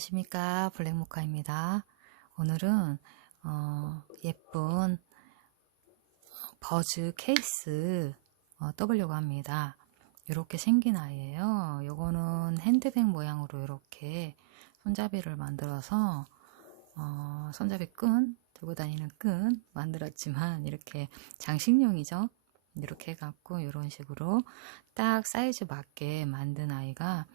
안녕하십니까, 블랙모카입니다. 오늘은 예쁜 버즈 케이스 떠보려고 합니다. 이렇게 생긴 아이예요. 요거는 핸드백 모양으로 이렇게 손잡이를 만들어서 손잡이 끈, 들고 다니는 끈 만들었지만 이렇게 장식용이죠. 이렇게 해갖고 이런 식으로 딱 사이즈 맞게 만든 아이가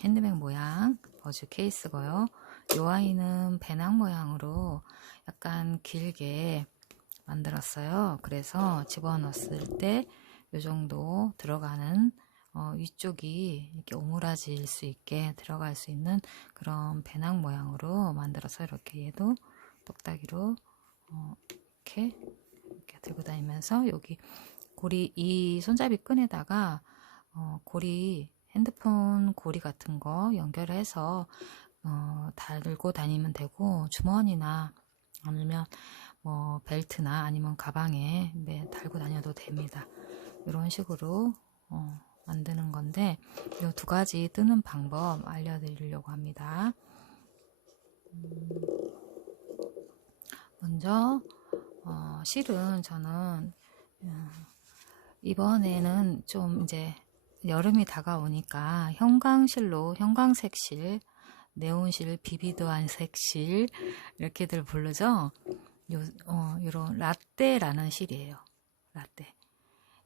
핸드백 모양 버즈 케이스고요. 이 아이는 배낭 모양으로 약간 길게 만들었어요. 그래서 집어넣었을 때 이 정도 들어가는 위쪽이 이렇게 오므라질 수 있게 들어갈 수 있는 그런 배낭 모양으로 만들어서 이렇게 얘도 똑딱이로 이렇게 들고 다니면서 여기 고리, 이 손잡이 끈에다가 고리, 핸드폰 고리 같은 거 연결해서 달고 다니면 되고, 주머니나 아니면 뭐 벨트나 아니면 가방에 달고 다녀도 됩니다. 이런 식으로 만드는 건데, 이 두 가지 뜨는 방법 알려드리려고 합니다. 먼저 실은 저는 이번에는 좀 이제 여름이 다가오니까 형광색 실, 네온실, 비비드한 색실 이렇게들 부르죠. 요런 라떼라는 실이에요. 라떼.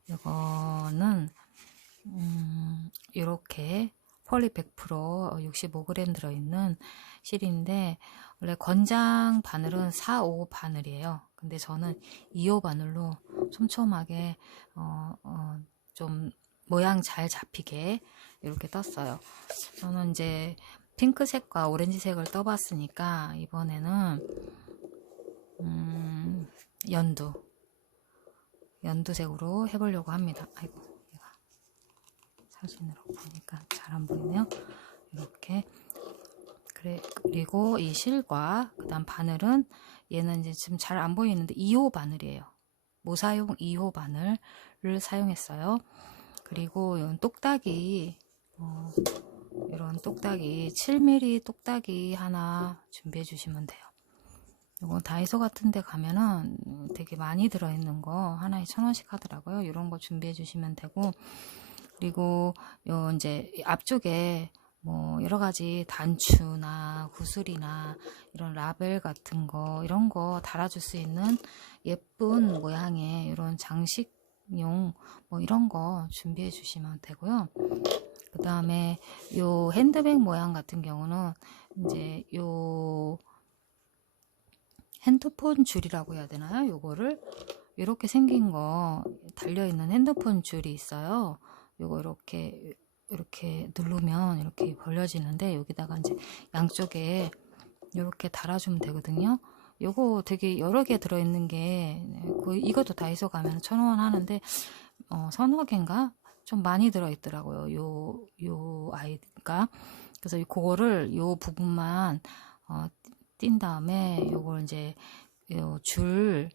이거는 이렇게 폴리 100% 65g 들어있는 실인데, 원래 권장 바늘은 4, 5 바늘이에요. 근데 저는 2호 바늘로 촘촘하게 좀 모양 잘 잡히게 이렇게 떴어요. 저는 이제 핑크색과 오렌지색을 떠봤으니까 이번에는 연두색으로 해보려고 합니다. 아이고, 얘가 사진으로 보니까 잘 안 보이네요. 이렇게. 그리고 이 실과 그다음 바늘은 얘는 이제 지금 잘 안 보이는데 2호 바늘이에요. 모사용 2호 바늘을 사용했어요. 그리고 이런 똑딱이, 이런 똑딱이 7mm 똑딱이 하나 준비해 주시면 돼요. 이거 다이소 같은 데 가면은 되게 많이 들어있는 거 하나에 1,000원씩 하더라고요. 이런 거 준비해 주시면 되고, 그리고 요 이제 앞쪽에 뭐 여러 가지 단추나 구슬이나 이런 라벨 같은 거, 이런 거 달아줄 수 있는 예쁜 모양의 이런 장식용 뭐 이런 거 준비해 주시면 되고요. 그 다음에 요 핸드백 모양 같은 경우는 이제 요 핸드폰 줄이라고 해야 되나요? 요거를 이렇게 생긴 거 달려있는 핸드폰 줄이 있어요. 요거 이렇게 누르면 이렇게 벌려지는데, 여기다가 이제 양쪽에 이렇게 달아주면 되거든요. 요거 되게 여러 개 들어있는 게, 이것도 다이소 가면 1,000원 하는데, 서너 개인가? 좀 많이 들어있더라고요. 요 아이가. 그래서 그거를 요 부분만, 띈 다음에 요걸 이제 요 줄,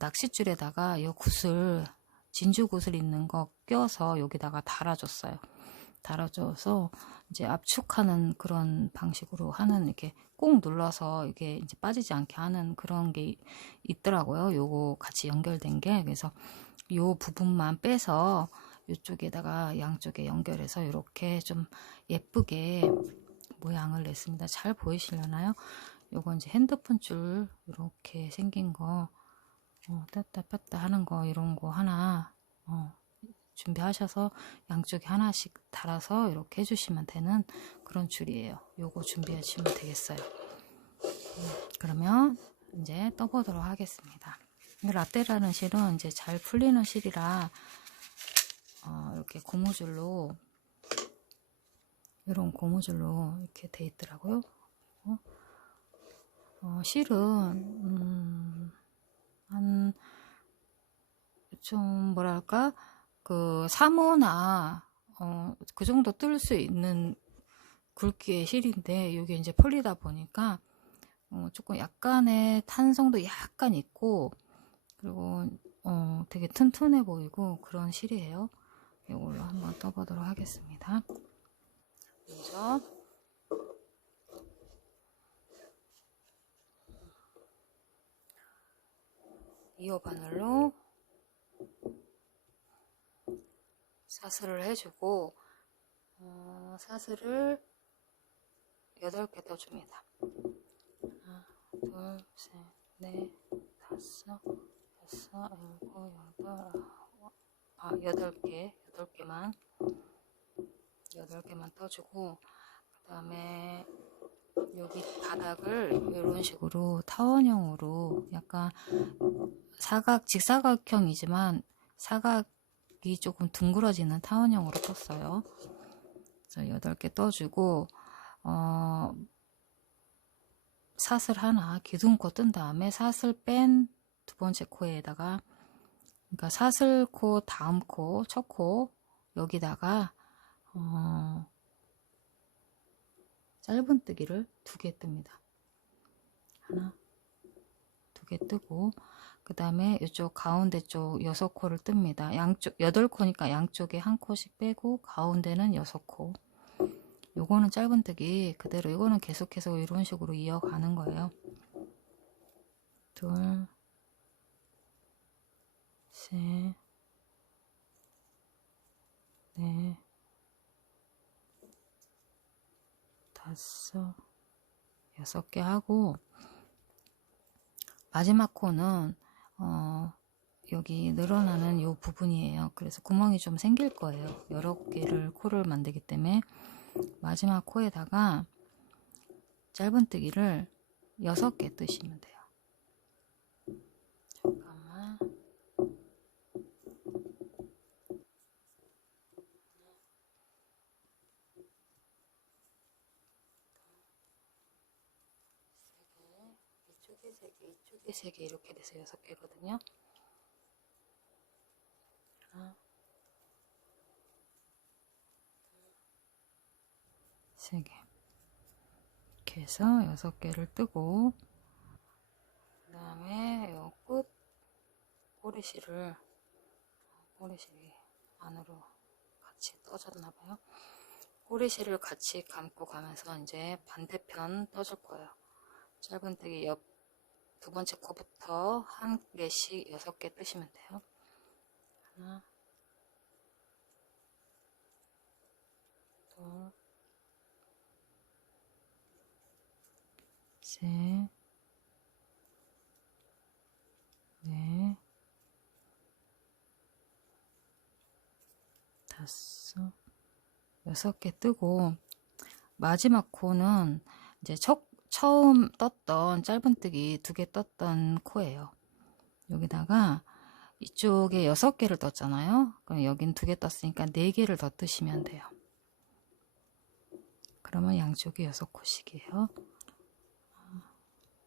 낚싯줄에다가 요 구슬, 진주 구슬 있는 거 껴서 여기다가 달아줬어요. 달아줘서 이제 압축하는 그런 방식으로 하는, 이렇게 꾹 눌러서 이게 이제 빠지지 않게 하는 그런 게 있더라고요. 요거 같이 연결된 게. 그래서 요 부분만 빼서 이쪽에다가 양쪽에 연결해서 이렇게 좀 예쁘게 모양을 냈습니다. 잘 보이시려나요? 요거 이제 핸드폰 줄 이렇게 생긴 거, 뗐다 뺐다 하는 거, 이런 거 하나 준비하셔서 양쪽에 하나씩 달아서 이렇게 해주시면 되는 그런 줄이에요. 요거 준비하시면 되겠어요. 그러면 이제 떠보도록 하겠습니다. 이 라떼라는 실은 이제 잘 풀리는 실이라 이렇게 고무줄로, 이런 고무줄로 이렇게 돼 있더라고요. 실은 한 좀 뭐랄까, 그 사모나 그 정도 뜰 수 있는 굵기의 실인데, 이게 이제 풀리다 보니까 조금 약간의 탄성도 약간 있고, 그리고 되게 튼튼해 보이고 그런 실이에요. 이걸로 한번 떠보도록 하겠습니다. 먼저 2호 바늘로 사슬을 해주고 사슬을 8개 떠줍니다. 하나, 둘, 셋, 넷, 다섯, 여섯, 일곱, 여덟, 아홉, 8개만 떠주고, 그 다음에 여기 바닥을 이런 식으로 타원형으로 약간 직사각형이지만 사각이 조금 둥그러지는 타원형으로 떴어요. 그래서 8개 떠주고, 사슬 하나 기둥코 뜬 다음에 사슬 뺀 두 번째 코에다가, 그러니까 사슬 코 다음 코, 첫 코 여기다가 짧은뜨기를 2개 뜹니다. 하나, 2개 뜨고, 그 다음에 이쪽 가운데 쪽 6코를 뜹니다. 양쪽 8코니까 양쪽에 한 코씩 빼고 가운데는 6코. 요거는 짧은뜨기 그대로, 이거는 계속해서 이런 식으로 이어가는 거예요. 둘, 셋, 넷, 다섯, 6개 하고, 마지막 코는 여기 늘어나는 요 부분이에요. 그래서 구멍이 좀 생길 거예요. 여러 개를 코를 만들기 때문에 마지막 코에다가 짧은뜨기를 6개 뜨시면 돼요. 잠깐만. 이쪽에 3개, 이쪽에 3개 이렇게 돼서 6개거든요. 하나, 3개. 이렇게 해서 6개를 뜨고, 그 다음에 요 끝 꼬리실이 안으로 같이 떠졌나봐요. 꼬리실을 같이 감고 가면서 이제 반대편 떠줄 거예요. 짧은뜨기 옆 두 번째 코부터 한 개씩 6개 뜨시면 돼요. 하나, 둘, 셋, 넷, 다섯, 6개 뜨고, 마지막 코는 이제 처음 떴던 짧은뜨기 2개 떴던 코예요. 여기다가 이쪽에 6개를 떴잖아요. 그럼 여긴 2개 떴으니까 4개를 더 뜨시면 돼요. 그러면 양쪽이 6코씩이에요.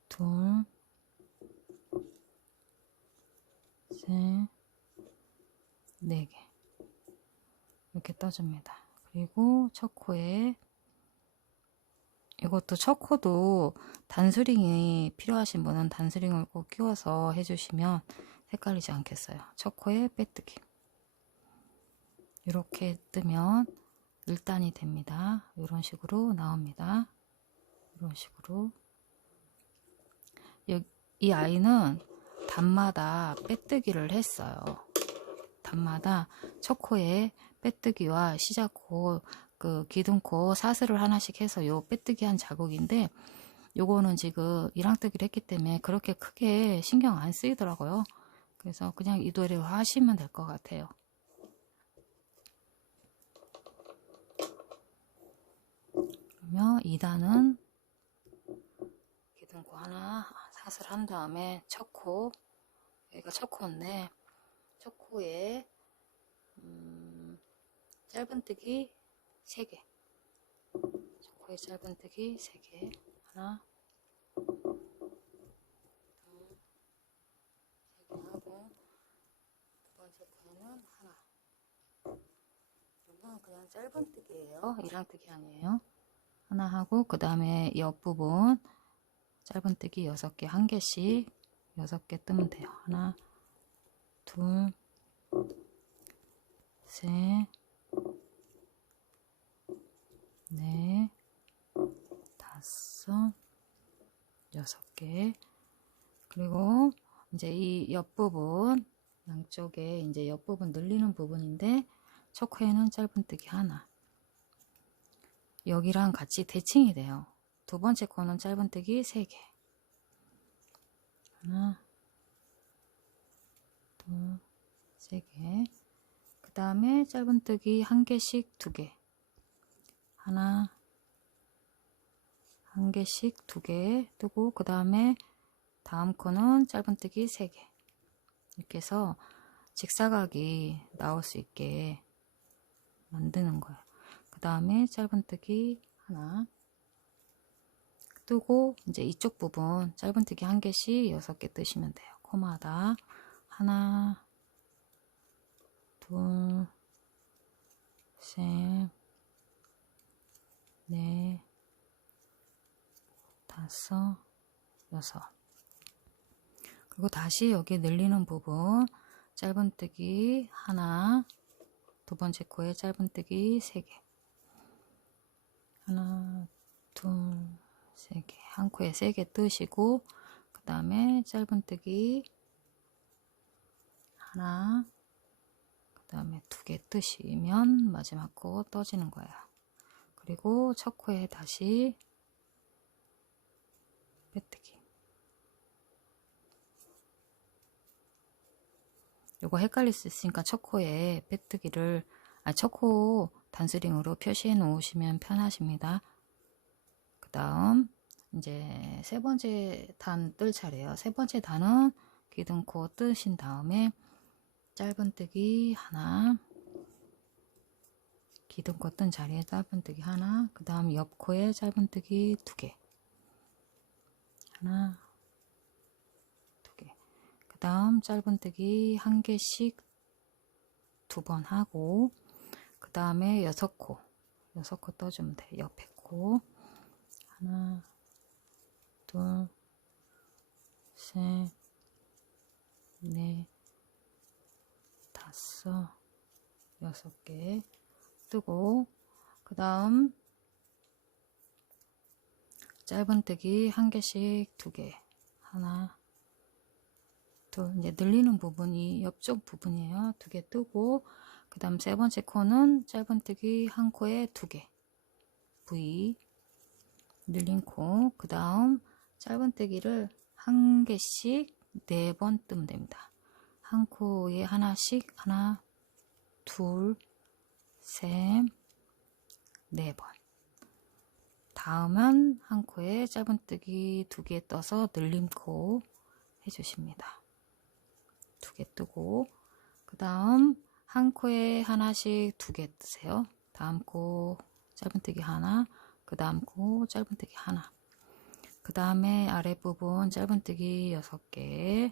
둘, 셋, 4개 이렇게 떠줍니다. 그리고 첫 코에, 이것도 첫 코도 단스링이 필요하신 분은 단스링을 꼭 끼워서 해주시면 헷갈리지 않겠어요. 첫 코에 빼뜨기. 이렇게 뜨면 1단이 됩니다. 이런 식으로 나옵니다. 이런 식으로. 이 아이는 단마다 빼뜨기를 했어요. 단마다 첫 코에 빼뜨기와 시작코, 그 기둥코 사슬을 하나씩 해서 요 빼뜨기 한 자국인데, 요거는 지금 이랑뜨기를 했기 때문에 그렇게 크게 신경 안 쓰이더라고요. 그래서 그냥 이 도리로 하시면 될 것 같아요. 그러면 2단은 기둥코 하나 사슬 한 다음에 첫 코, 여기가 첫 코인데 첫 코에 짧은뜨기 3개, 첫 코에 짧은뜨기 3개, 하나, 둘, 3개 하고, 두 번째 코에는 하나. 이건 그냥 짧은뜨기예요. 이랑뜨기 아니에요. 하나 하고, 그 다음에 옆부분 짧은뜨기 6개, 한 개씩 6개 뜨면 돼요. 하나, 둘, 셋, 넷, 다섯, 6개. 그리고 이제 이 옆부분, 양쪽에 이제 옆부분 늘리는 부분인데, 초코에는 짧은뜨기 하나. 여기랑 같이 대칭이 돼요. 두 번째 코는 짧은뜨기 3개. 하나, 둘, 3개. 그 다음에 짧은뜨기 1개씩 2개. 하나, 1개씩 2개 뜨고, 그 다음에 다음 코는 짧은뜨기 3개. 이렇게 해서 직사각이 나올 수 있게 만드는 거예요. 그 다음에 짧은뜨기 하나 뜨고, 이제 이쪽 부분 짧은뜨기 1개씩 6개 뜨시면 돼요. 코마다 하나, 둘, 셋, 넷, 다섯, 여섯. 그리고 다시 여기 늘리는 부분 짧은뜨기 하나, 두 번째 코에 짧은뜨기 3개. 하나, 둘, 3개. 한 코에 3개 뜨시고, 그 다음에 짧은뜨기 하나, 그 다음에 2개 뜨시면 마지막 코 떠지는 거예요. 그리고 첫 코에 다시 빼뜨기. 요거 헷갈릴 수 있으니까 첫 코에 빼뜨기를, 첫 코 단스링으로 표시해 놓으시면 편하십니다. 그 다음 이제 세 번째 단 뜰 차례예요. 세 번째 단은 기둥코 뜨신 다음에 짧은뜨기 하나, 기둥코 뜬 자리에 짧은뜨기 하나, 그 다음 옆코에 짧은뜨기 2개. 하나, 2개. 그 다음 짧은뜨기 1개씩 2번 하고, 그 다음에 6코 떠주면 돼. 옆에 코 하나, 둘, 셋, 넷, 다섯, 6개 뜨고, 그 다음 짧은뜨기 1개씩 2개. 하나, 둘. 이제 늘리는 부분이 옆쪽 부분이에요. 2개 뜨고, 그 다음 세 번째 코는 짧은뜨기 한 코에 2개. V 늘린 코. 그 다음 짧은뜨기를 1개씩 4번 뜨면 됩니다. 한 코에 하나씩, 하나, 둘, 셋, 4번. 다음은 한 코에 짧은뜨기 2개 떠서 늘림코 해주십니다. 2개 뜨고, 그 다음 한 코에 하나씩 2개 뜨세요. 다음 코 짧은뜨기 하나, 그 다음 코 짧은뜨기 하나. 그 다음에 아랫부분 짧은뜨기 6개,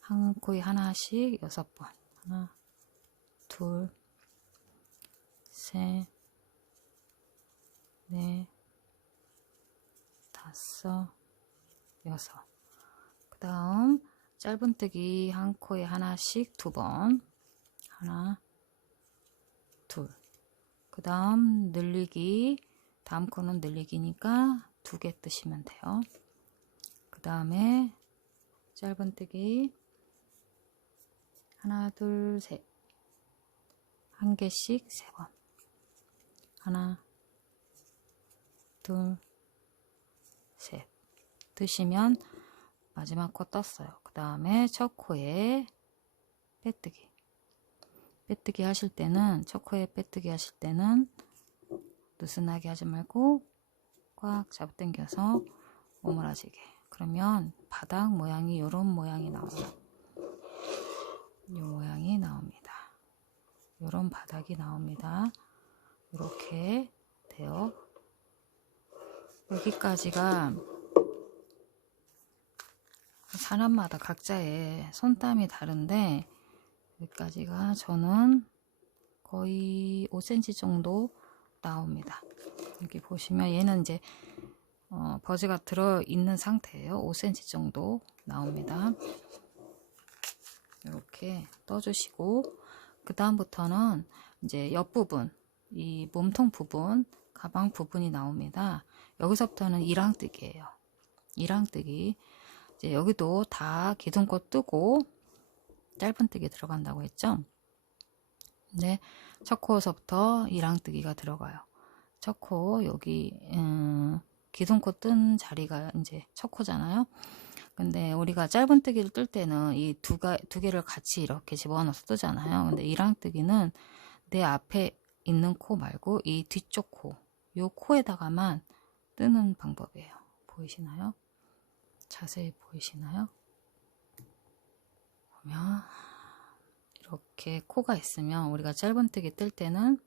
한 코에 하나씩 6번. 하나, 둘, 셋, 넷, 다섯, 6. 그 다음 짧은뜨기 한 코에 하나씩 2번. 하나, 둘. 그 다음 늘리기, 다음 코는 늘리기니까 2개 뜨시면 돼요. 그 다음에 짧은뜨기 하나, 둘, 셋. 1개씩 3번. 하나, 둘, 셋. 뜨시면 마지막 코 떴어요. 그 다음에 첫 코에 빼뜨기. 빼뜨기 하실 때는, 첫 코에 빼뜨기 하실 때는 느슨하게 하지 말고 꽉 잡아당겨서 오므라지게. 그러면 바닥 모양이 이런 모양이 나와요. 이 모양이 나옵니다. 이런 바닥이 나옵니다. 이렇게 돼요. 여기까지가 사람마다 각자의 손땀이 다른데, 여기까지가 저는 거의 5cm 정도 나옵니다. 여기 보시면 얘는 이제 버즈가 들어있는 상태예요. 5cm 정도 나옵니다. 이렇게 떠주시고, 그 다음부터는 이제 옆부분, 이 몸통 부분, 가방 부분이 나옵니다. 여기서부터는 이랑뜨기예요. 이랑뜨기. 이제 여기도 다 기둥코 뜨고 짧은뜨기 들어간다고 했죠. 근데 첫 코에서부터 이랑뜨기가 들어가요. 첫 코 여기 기둥코 뜬 자리가 이제 첫 코잖아요. 근데 우리가 짧은뜨기를 뜰 때는 이 두 개를 같이 이렇게 집어넣어서 뜨잖아요. 근데 이랑뜨기는 내 앞에 있는 코 말고 이 뒤쪽 코, 요 코에다가만 뜨는 방법이에요. 보이시나요? 자세히 보이시나요? 보면 이렇게 코가 있으면 우리가 짧은뜨기 뜰 때는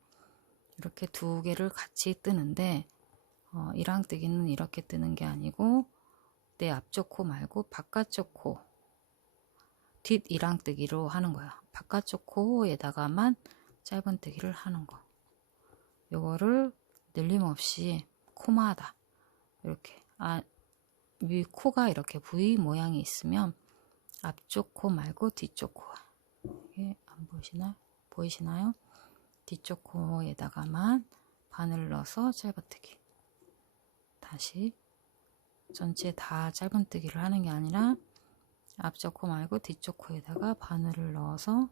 이렇게 두 개를 같이 뜨는데 이랑뜨기는 이렇게 뜨는 게 아니고 내 앞쪽 코 말고 바깥쪽 코, 뒷 이랑뜨기로 하는 거야. 바깥쪽 코에다가만 짧은뜨기를 하는 거. 요거를 늘림없이 코마다 이렇게 위 코가 이렇게 V 모양이 있으면 앞쪽 코 말고 뒤쪽 코, 이게 안 보이시나요? 뒤쪽 코에다가만 바늘 넣어서 짧은뜨기. 다시 전체 다 짧은뜨기를 하는 게 아니라 앞쪽 코 말고 뒤쪽 코에다가 바늘을 넣어서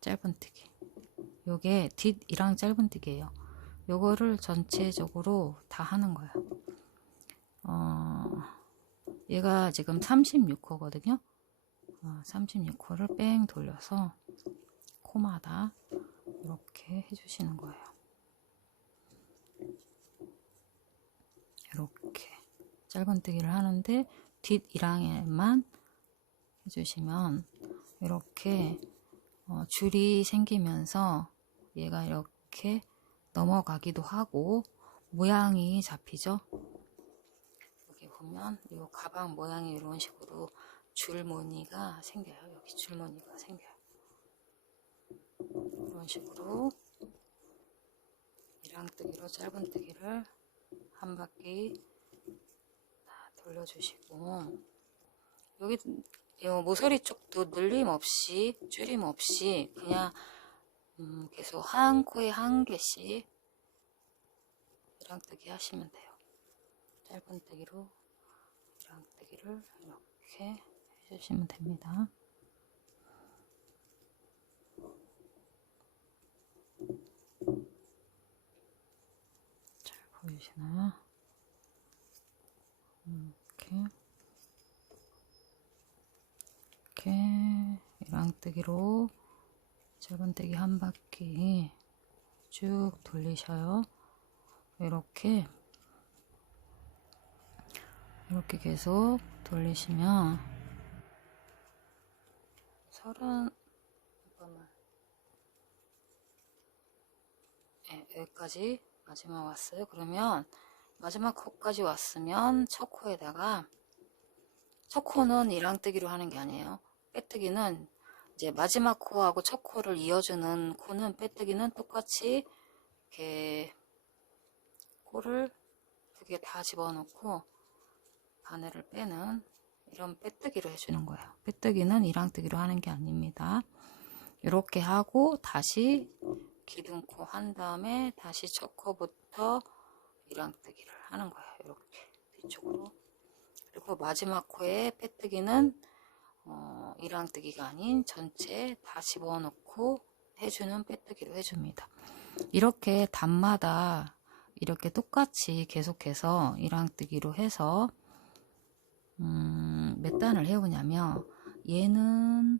짧은뜨기. 요게 뒷이랑 짧은뜨기예요. 요거를 전체적으로 다 하는 거예요. 얘가 지금 36호거든요. 36호를 뺑 돌려서 코마다 이렇게 해주시는 거예요. 이렇게 짧은뜨기를 하는데 뒷이랑에만 해주시면 이렇게 줄이 생기면서 얘가 이렇게 넘어가기도 하고 모양이 잡히죠. 여기 보면 이 가방 모양이 이런 식으로 줄무늬가 생겨요. 여기 줄무늬가 생겨요. 이런 식으로 이랑뜨기로 짧은뜨기를 한 바퀴 다 돌려주시고, 여기 모서리 쪽도 늘림 없이 줄임 없이 그냥 계속 한 코에 한 개씩 이랑뜨기 하시면 돼요. 짧은뜨기로 이랑뜨기를 이렇게 해주시면 됩니다. 잘 보이시나요? 이렇게 이랑뜨기로 짧은뜨기 한 바퀴 쭉 돌리셔요. 이렇게 계속 돌리시면 잠깐만. 네, 여기까지 마지막 왔어요. 그러면 마지막 코까지 왔으면 첫 코에다가, 첫 코는 이랑뜨기로 하는 게 아니에요. 빼뜨기는 이제 마지막 코하고 첫 코를 이어주는 코는, 빼뜨기는 똑같이 이렇게 코를 두 개 다 집어넣고 바늘을 빼는 이런 빼뜨기로 해주는 거예요. 빼뜨기는 이랑뜨기로 하는 게 아닙니다. 이렇게 하고 다시 기둥코 한 다음에 다시 첫 코부터 이랑뜨기를 하는 거예요. 이렇게 뒤쪽으로. 그리고 마지막 코에 빼뜨기는 이랑뜨기가 아닌 전체 다 집어넣고 해주는 빼뜨기로 해줍니다. 이렇게 단마다 이렇게 똑같이 계속해서 이랑뜨기로 해서 몇 단을 해오냐면, 얘는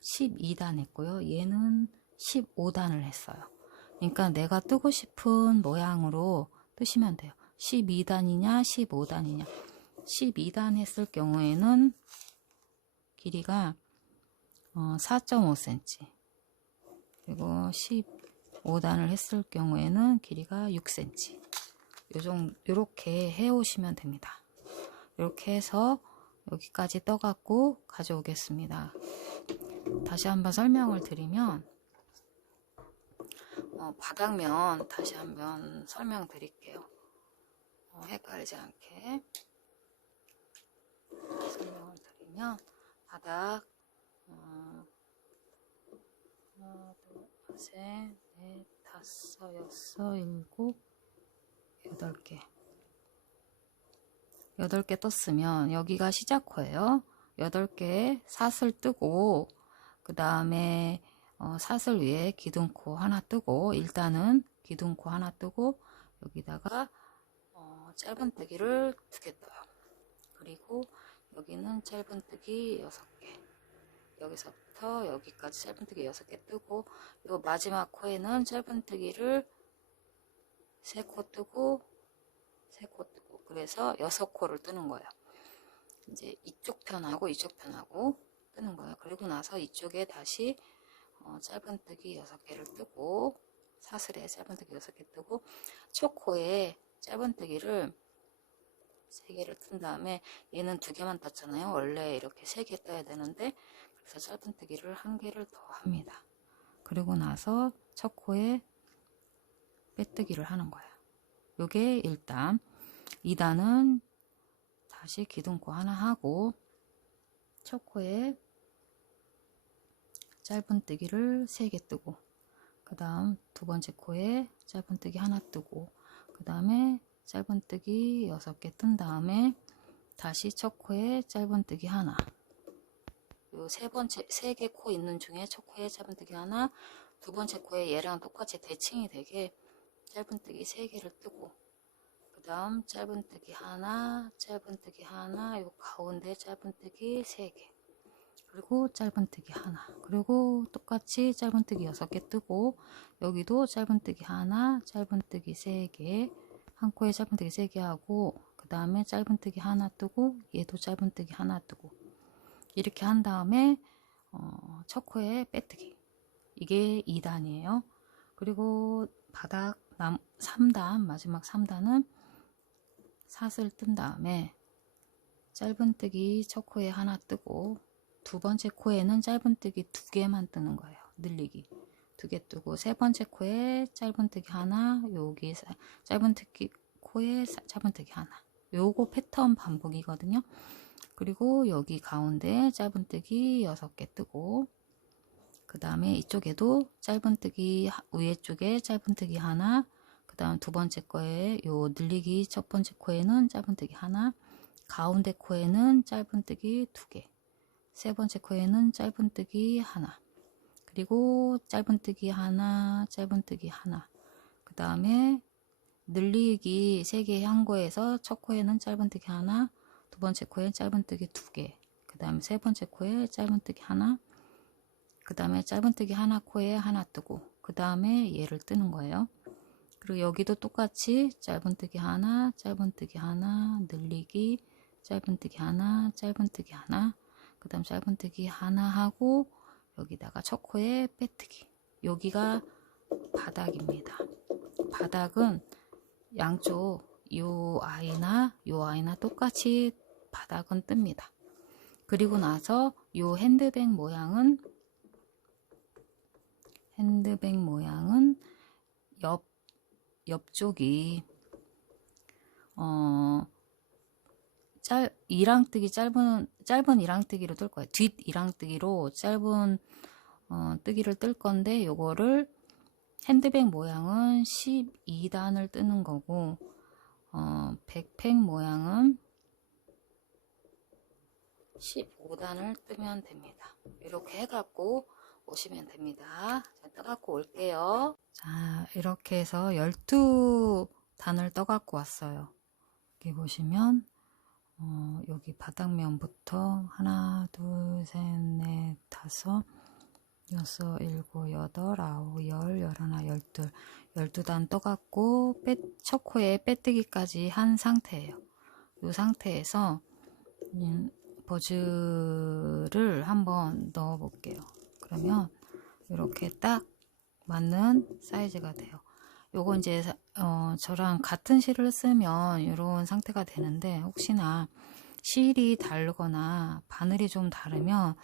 12단 했고요. 얘는 15단을 했어요. 그러니까 내가 뜨고 싶은 모양으로 뜨시면 돼요. 12단이냐 15단이냐. 12단 했을 경우에는 길이가 4.5cm, 그리고 15단을 했을 경우에는 길이가 6cm. 요렇게 해오시면 됩니다. 이렇게 해서 여기까지 떠갖고 가져오겠습니다. 다시 한번 설명을 드리면, 바닥면 다시 한번 설명드릴게요. 헷갈리지 않게 설명을 드리면, 바닥 하나, 둘, 셋, 넷, 다섯, 여섯, 일곱, 8개. 8개 떴으면 여기가 시작코예요. 8개 사슬 뜨고 그 다음에 사슬 위에 기둥코 하나 뜨고, 일단은 기둥코 하나 뜨고 여기다가 짧은뜨기를 2개 떠요. 그리고 여기는 짧은뜨기 6개, 여기서부터 여기까지 짧은뜨기 6개 뜨고, 요 마지막 코에는 짧은뜨기를 3코 뜨고 3코 뜨고, 그래서 6코를 뜨는 거예요. 이제 이쪽 편하고 이쪽 편하고 뜨는 거예요. 그리고 나서 이쪽에 다시 짧은뜨기 6개를 뜨고, 사슬에 짧은뜨기 6개 뜨고, 초코에 짧은뜨기를 3개를 뜬 다음에, 얘는 2개만 떴잖아요. 원래 이렇게 3개 떠야 되는데, 그래서 짧은뜨기를 1개를 더 합니다. 그리고 나서 첫 코에 빼뜨기를 하는 거예요. 요게 1단. 2단은 다시 기둥코 하나 하고 첫 코에 짧은뜨기를 3개 뜨고, 그 다음 두 번째 코에 짧은뜨기 하나 뜨고, 그 다음에 짧은뜨기 6개 뜬 다음에 다시 첫 코에 짧은뜨기 하나, 요 3개 코 있는 중에 첫 코에 짧은뜨기 하나, 두 번째 코에 얘랑 똑같이 대칭이 되게 짧은뜨기 3개를 뜨고, 그 다음 짧은뜨기 하나, 짧은뜨기 하나, 요 가운데 짧은뜨기 3개, 그리고 짧은뜨기 하나, 그리고 똑같이 짧은뜨기 6개 뜨고, 여기도 짧은뜨기 하나, 짧은뜨기 3개, 한 코에 짧은뜨기 3개 하고, 그 다음에 짧은뜨기 하나 뜨고, 얘도 짧은뜨기 하나 뜨고, 이렇게 한 다음에 첫 코에 빼뜨기. 이게 2단이에요. 그리고 바닥 3단, 마지막 3단은 사슬 뜬 다음에 짧은뜨기 첫 코에 하나 뜨고, 두 번째 코에는 짧은뜨기 2개만 뜨는 거예요. 늘리기 2개 뜨고, 세 번째 코에 짧은뜨기 하나, 여기 짧은뜨기 코에 짧은뜨기 하나, 요거 패턴 반복이거든요. 그리고 여기 가운데 짧은뜨기 6개 뜨고, 그 다음에 이쪽에도 짧은뜨기 위에 쪽에 짧은뜨기 하나, 그 다음 두 번째 거에 요 늘리기 첫 번째 코에는 짧은뜨기 하나, 가운데 코에는 짧은뜨기 2개, 세 번째 코에는 짧은뜨기 하나, 그리고 짧은뜨기 하나, 짧은뜨기 하나, 그 다음에 늘리기 3개 한 거에서 첫 코에는 짧은뜨기 하나, 두 번째 코에 짧은뜨기 2개, 그 다음에 세 번째 코에 짧은뜨기 하나, 그 다음에 짧은뜨기 하나 코에 하나 뜨고, 그 다음에 얘를 뜨는 거예요. 그리고 여기도 똑같이 짧은뜨기 하나, 짧은뜨기 하나, 늘리기, 짧은뜨기 하나, 짧은뜨기 하나, 그 다음 짧은뜨기 하나 하고, 여기다가 첫 코에 빼뜨기. 여기가 바닥입니다. 바닥은 양쪽 요 아이나 똑같이 바닥은 뜹니다. 그리고 나서 요 핸드백 모양은 옆쪽이 이랑뜨기 짧은 이랑뜨기로 뜰 거예요. 뒷 이랑뜨기로 짧은 뜨기를 뜰 건데, 요거를 핸드백 모양은 12단을 뜨는 거고, 백팩 모양은 15단을 뜨면 됩니다. 이렇게 해갖고 오시면 됩니다. 자, 떠갖고 올게요. 자, 이렇게 해서 12단을 떠갖고 왔어요. 여기 보시면 여기 바닥면부터 하나, 둘, 셋, 넷, 다섯, 여섯, 일곱, 여덟, 아홉, 열, 열하나, 열둘, 12단 떠갖고 첫 코에 빼뜨기까지 한 상태예요. 이 상태에서 버즈를 한번 넣어 볼게요. 그러면 이렇게 딱 맞는 사이즈가 돼요. 요거 이제 저랑 같은 실을 쓰면 이런 상태가 되는데, 혹시나 실이 다르거나 바늘이 좀 다르면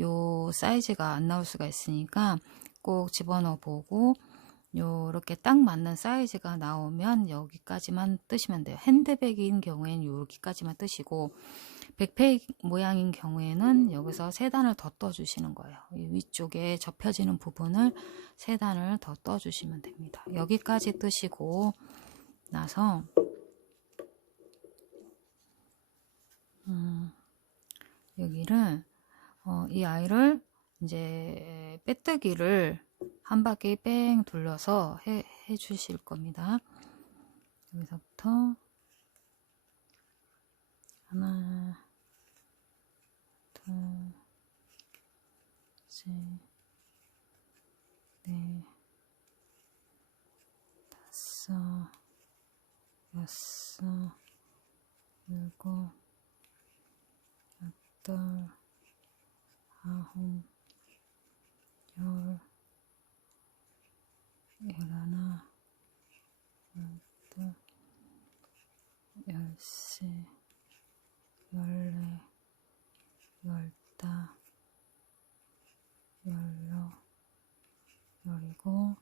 요 사이즈가 안 나올 수가 있으니까 꼭 집어넣어 보고, 요렇게 딱 맞는 사이즈가 나오면 여기까지만 뜨시면 돼요. 핸드백인 경우에는 여기까지만 뜨시고, 백팩 모양인 경우에는 여기서 3단을 더 떠주시는 거예요. 위쪽에 접혀지는 부분을 3단을 더 떠주시면 됩니다. 여기까지 뜨시고 나서 이 아이를 이제 빼뜨기를 한 바퀴 뺑 돌려서 해 주실 겁니다. 여기서부터 하나, 둘, 셋, 넷, 다섯, 여섯, 일곱, 여덟, 아홉, 열, 열하나, 열둘, 열세, 열네, 열다, 열여, 열일곱,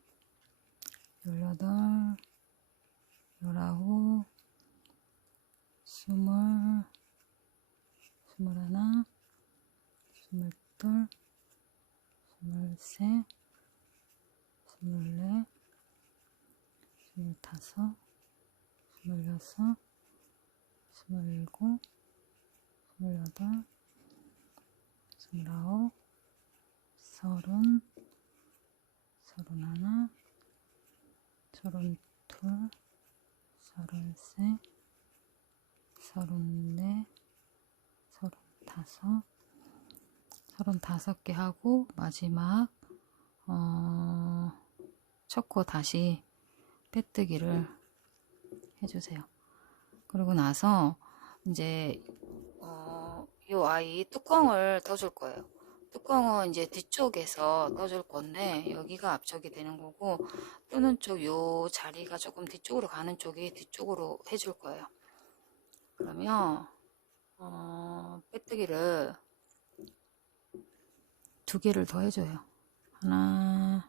열여덟, 열아홉, 스물, 스물하나, 스물둘, 스물셋, 스물넷, 스물다섯, 스물여섯, 스물일곱, 스물여덟, 스물아홉, 서른, 서른하나, 서른둘, 서른셋, 서른넷, 서른다섯, 35개 하고 마지막 첫 코 다시 빼뜨기를 해주세요. 그리고 나서 이제 이 아이 뚜껑을 떠줄 거예요. 뚜껑은 이제 뒤쪽에서 떠줄 건데 여기가 앞쪽이 되는 거고 뜨는 쪽 요 자리가 조금 뒤쪽으로 가는 쪽이 뒤쪽으로 해줄 거예요. 그러면 빼뜨기를 2개를 더 해줘요. 하나,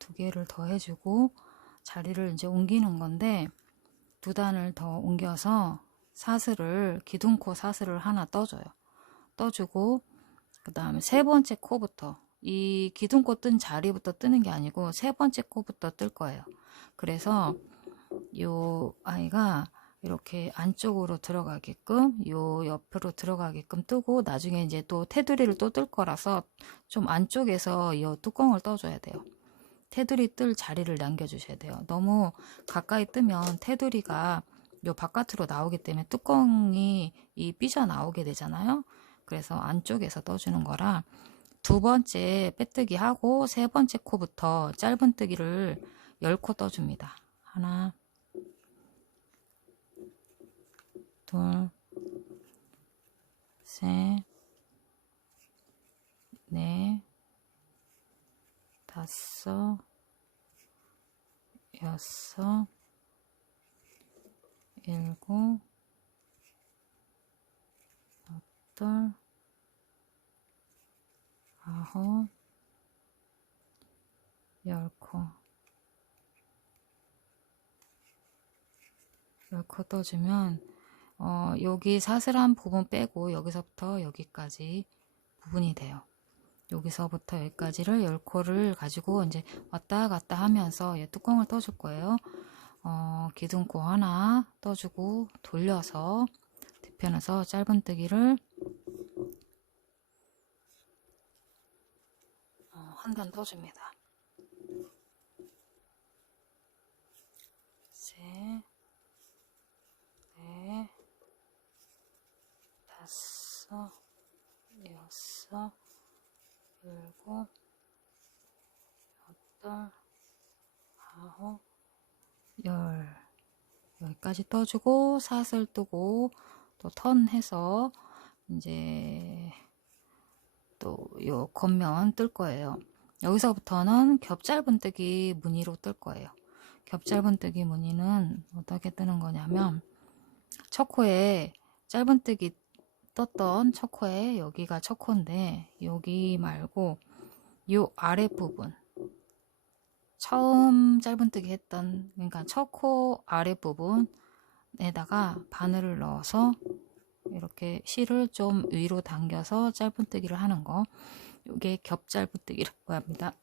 2개를 더 해주고 자리를 이제 옮기는 건데 2단을 더 옮겨서 사슬을 기둥코 사슬을 하나 떠줘요. 떠주고 그 다음에 3번째 코부터 이 기둥코 뜬 자리부터 뜨는 게 아니고 3번째 코부터 뜰 거예요. 그래서 요 아이가 이렇게 안쪽으로 들어가게끔 요 옆으로 들어가게끔 뜨고 나중에 이제 또 테두리를 또 뜰 거라서 좀 안쪽에서 이 뚜껑을 떠줘야 돼요. 테두리 뜰 자리를 남겨주셔야 돼요. 너무 가까이 뜨면 테두리가 요 바깥으로 나오기 때문에 뚜껑이 이 삐져나오게 되잖아요. 그래서 안쪽에서 떠주는 거라 2번째 빼뜨기 하고 3번째 코부터 짧은뜨기를 10코 떠줍니다. 하나, 둘, 셋, 넷, 다섯, 여섯, 일곱, 여덟, 아홉, 10코. 10코 떠주면 여기 사슬한 부분 빼고 여기서부터 여기까지 부분이 돼요. 여기서부터 여기까지를 10코를 가지고 이제 왔다 갔다 하면서 얘 뚜껑을 떠줄 거예요. 기둥코 하나 떠주고 돌려서 뒤편에서 짧은뜨기를 한 단 떠줍니다. 셋, 넷, 다섯, 여섯, 일곱, 여덟, 아홉, 열. 여기까지 떠주고 사슬 뜨고 또 턴해서 이제 또 요 겉면 뜰 거예요. 여기서부터는 겹 짧은뜨기 무늬로 뜰 거예요. 겹 짧은뜨기 무늬는 어떻게 뜨는 거냐면 첫 코에 짧은뜨기 떴던 첫 코에 여기가 첫 코인데 여기 말고 요 아랫부분 처음 짧은뜨기 했던 그러니까 첫 코 아랫부분에다가 바늘을 넣어서 이렇게 실을 좀 위로 당겨서 짧은뜨기를 하는 거 이게 겹 짧은뜨기라고 합니다.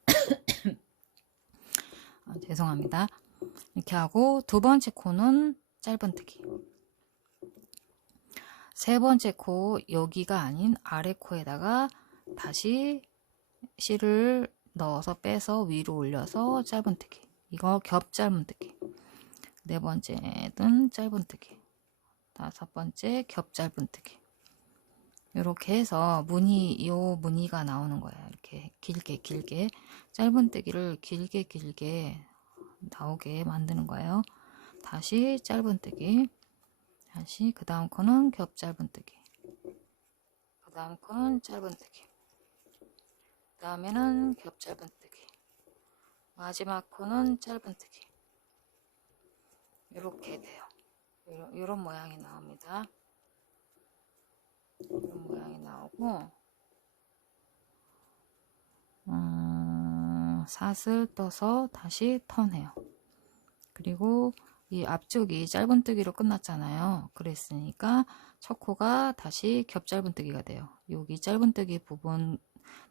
죄송합니다. 이렇게 하고 2번째 코는 짧은뜨기 세 번째 코 여기가 아닌 아래 코에다가 다시 실을 넣어서 빼서 위로 올려서 짧은뜨기. 이거 겹 짧은뜨기. 네 번째는 짧은뜨기. 다섯 번째 겹 짧은뜨기. 이렇게 해서 요 무늬가 나오는 거예요. 이렇게 길게 짧은뜨기를 길게 나오게 만드는 거예요. 다시 짧은뜨기. 다시 그 다음 코는 겹 짧은뜨기. 그 다음 코는 짧은뜨기. 그 다음에는 겹 짧은뜨기. 마지막 코는 짧은뜨기. 이렇게 돼요. 이런 모양이 나옵니다. 이런 모양이 나오고, 삿을 떠서 다시 턴해요. 그리고 이 앞쪽이 짧은뜨기로 끝났잖아요. 그랬으니까 첫 코가 다시 겹 짧은뜨기가 돼요. 여기 짧은뜨기 부분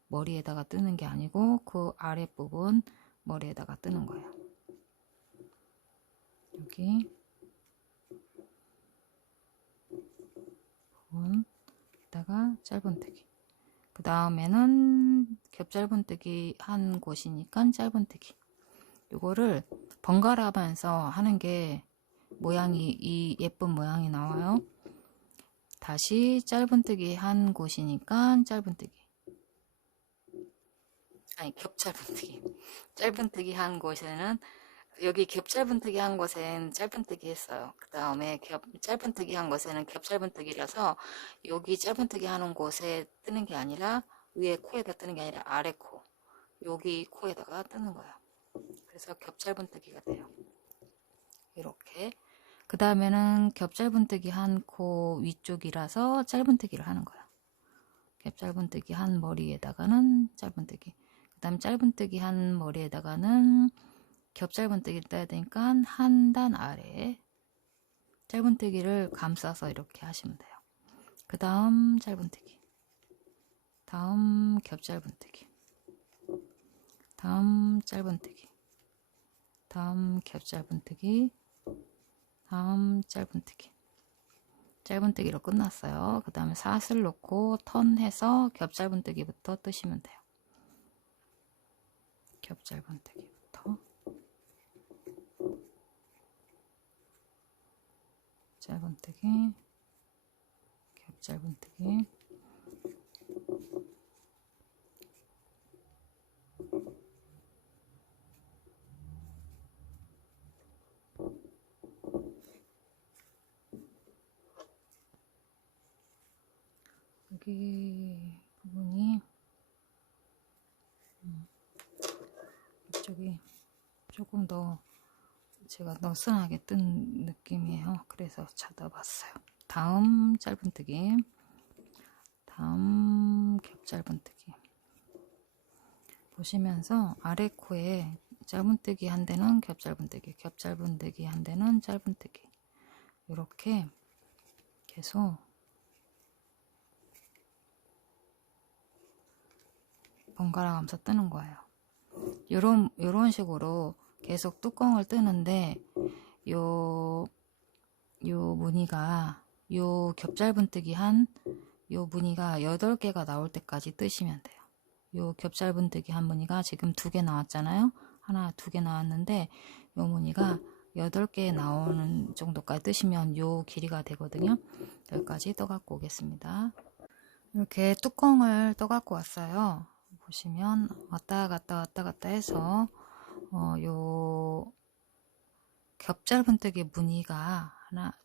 머리에다가 뜨는 게 아니고 그 아랫부분 머리에다가 뜨는 거예요. 여기 부분에다가 짧은뜨기. 그 다음에는 겹 짧은뜨기 한 곳이니까 짧은뜨기. 이거를 번갈아가면서 하는 게 이 예쁜 모양이 나와요. 다시 짧은뜨기 한 곳이니까 짧은뜨기. 아니, 겹 짧은뜨기. 짧은뜨기 한 곳에는 여기 겹 짧은뜨기 한 곳엔 짧은뜨기 했어요. 그 다음에 짧은뜨기 한 곳에는 겹 짧은뜨기라서 여기 짧은뜨기 하는 곳에 뜨는 게 아니라 위에 코에다 뜨는 게 아니라 아래 코, 여기 코에다가 뜨는 거예요. 그래서 겹 짧은뜨기가 돼요. 이렇게. 그 다음에는 겹 짧은뜨기 한 코 위쪽이라서 짧은뜨기를 하는 거예요. 겹 짧은뜨기 한 머리에다가는 짧은뜨기. 그 다음 짧은뜨기 한 머리에다가는 겹 짧은뜨기를 떠야 되니까 한 단 아래 짧은뜨기를 감싸서 이렇게 하시면 돼요. 그 다음 짧은뜨기, 다음 겹 짧은뜨기, 다음 짧은뜨기, 다음 겹 짧은뜨기, 다음 짧은뜨기. 짧은뜨기로 끝났어요. 그 다음에 삿을 놓고 턴해서 겹 짧은뜨기부터 뜨시면 돼요. 겹 짧은뜨기부터 짧은뜨기, 겹 짧은뜨기, 여기 부분이 이쪽이 조금 더 제가 너슨하게 뜬 느낌이에요. 그래서 찾아봤어요. 다음 짧은뜨기, 다음 겹 짧은뜨기. 보시면서 아래 코에 짧은뜨기 한 대는 겹 짧은뜨기, 겹 짧은뜨기 한 대는 짧은뜨기. 이렇게 계속 번갈아 가면서 뜨는 거예요. 요런 식으로 계속 뚜껑을 뜨는데 요 무늬가 요 겹 짧은뜨기 요 무늬가 8개가 나올 때까지 뜨시면 돼요. 요 겹 짧은뜨기 한 무늬가 지금 2개 나왔잖아요. 하나, 2개 나왔는데 요 무늬가 8개 나오는 정도까지 뜨시면 요 길이가 되거든요. 여기까지 떠갖고 오겠습니다. 이렇게 뚜껑을 떠갖고 왔어요. 보시면 왔다 갔다 해서 요 겹 짧은뜨기 무늬가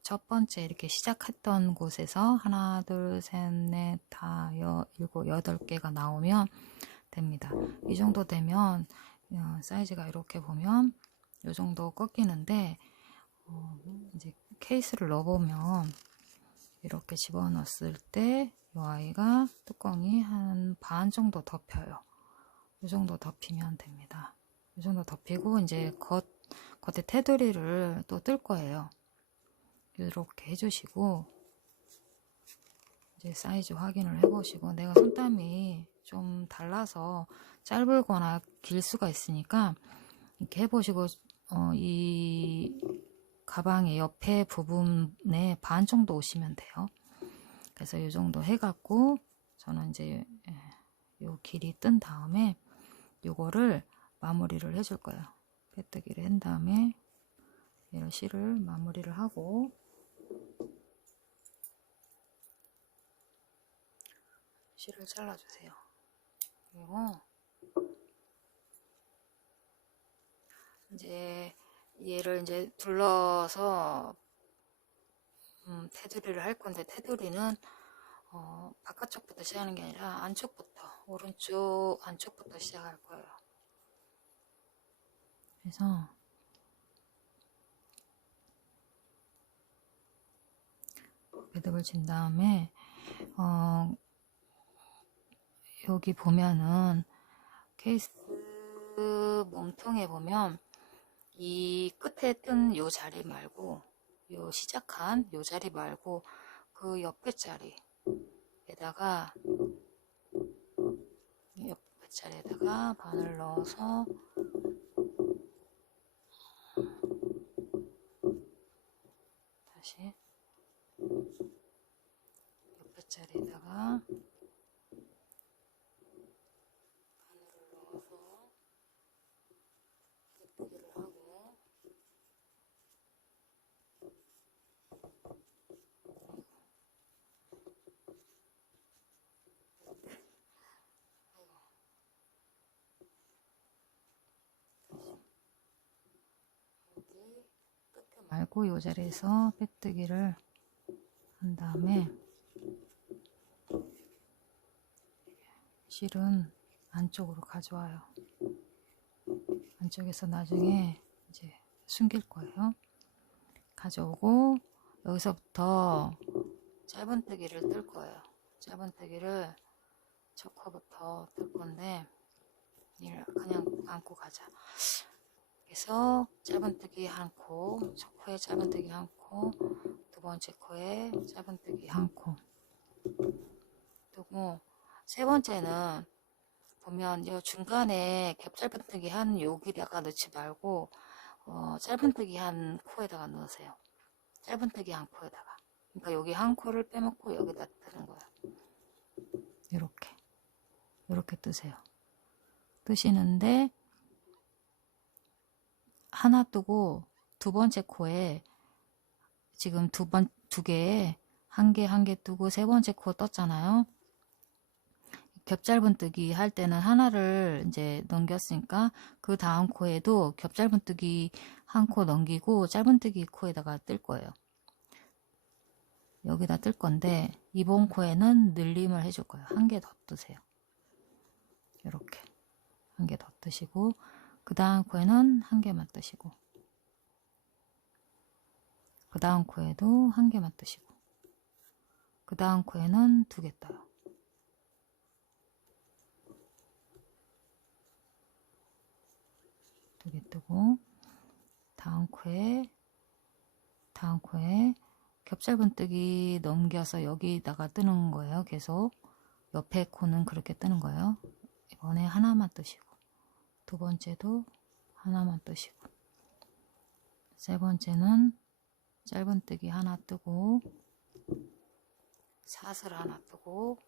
첫 번째 이렇게 시작했던 곳에서 하나, 둘, 셋, 넷, 다, 일곱, 8개가 나오면 됩니다. 이 정도 되면 사이즈가 이렇게 보면 이 정도 꺾이는데 이제 케이스를 넣어보면 이렇게 집어넣었을 때 이 아이가 뚜껑이 한 반 정도 덮여요. 이 정도 덮이면 됩니다. 이 정도 덮이고 이제 겉에 테두리를 또 뜰 거예요. 이렇게 해주시고 이제 사이즈 확인을 해보시고 내가 손땀이 좀 달라서 짧거나 길 수가 있으니까 이렇게 해보시고 이 가방의 옆에 부분에 반 정도 오시면 돼요. 그래서 이 정도 해갖고 저는 이제 요 길이 뜬 다음에 요거를 마무리를 해줄 거예요. 빼뜨기를 한 다음에 얘를 실을 마무리를 하고 실을 잘라주세요. 그리고 이제 얘를 이제 둘러서 테두리를 할 건데, 테두리는 바깥쪽부터 시작하는 게 아니라 안쪽부터, 오른쪽 안쪽부터 시작할 거예요. 그래서 매듭을 진 다음에 여기 보면은 케이스 몸통에 보면 이 끝에 뜬 요 자리 말고, 요 시작한 요 자리 말고 그 옆에 자리에다가, 옆에 자리에다가 바늘 넣어서 다시 옆에 자리에다가 바늘을 넣어서 예쁘기를 하고, 여기 끝에 말고 요 자리에서 빼뜨기를 한 다음에 실은 안쪽으로 가져와요. 안쪽에서 나중에 이제 숨길 거예요. 가져오고 여기서부터 짧은뜨기를 뜰 거예요. 짧은뜨기를 첫 코부터 뜰 건데 얘를 그냥 안고 가자. 그래서 짧은뜨기 한 코, 첫 코에 짧은뜨기 한 코, 두 번째 코에 짧은뜨기 한 코 뜨고, 세 번째는 보면 이 중간에 겹짧은뜨기 한 여기다가 넣지 말고 짧은뜨기 한 코에다가 넣으세요. 짧은뜨기 한 코에다가. 그러니까 여기 한 코를 빼먹고 여기다 뜨는 거예요. 이렇게 뜨세요. 뜨시는데 하나 뜨고 두 번째 코에 지금 두 개에 한 개 뜨고 세 번째 코 떴잖아요. 겹짧은뜨기 할 때는 하나를 이제 넘겼으니까 그 다음 코에도 겹짧은뜨기 한 코 넘기고 짧은뜨기 코에다가 뜰 거예요. 여기다 뜰 건데 이번 코에는 늘림을 해줄 거예요. 한 개 더 뜨세요. 이렇게 한 개 더 뜨시고, 그 다음 코에는 한 개만 뜨시고, 그 다음 코에도 한 개만 뜨시고, 그 다음 코에는 두 개 떠요. 두 개 뜨고, 다음 코에 겹짧은뜨기 넘겨서 여기다가 뜨는 거예요. 계속 옆에 코는 그렇게 뜨는 거예요. 이번에 하나만 뜨시고, 두 번째도 하나만 뜨시고, 세 번째는 짧은뜨기 하나 뜨고 사슬 하나 뜨고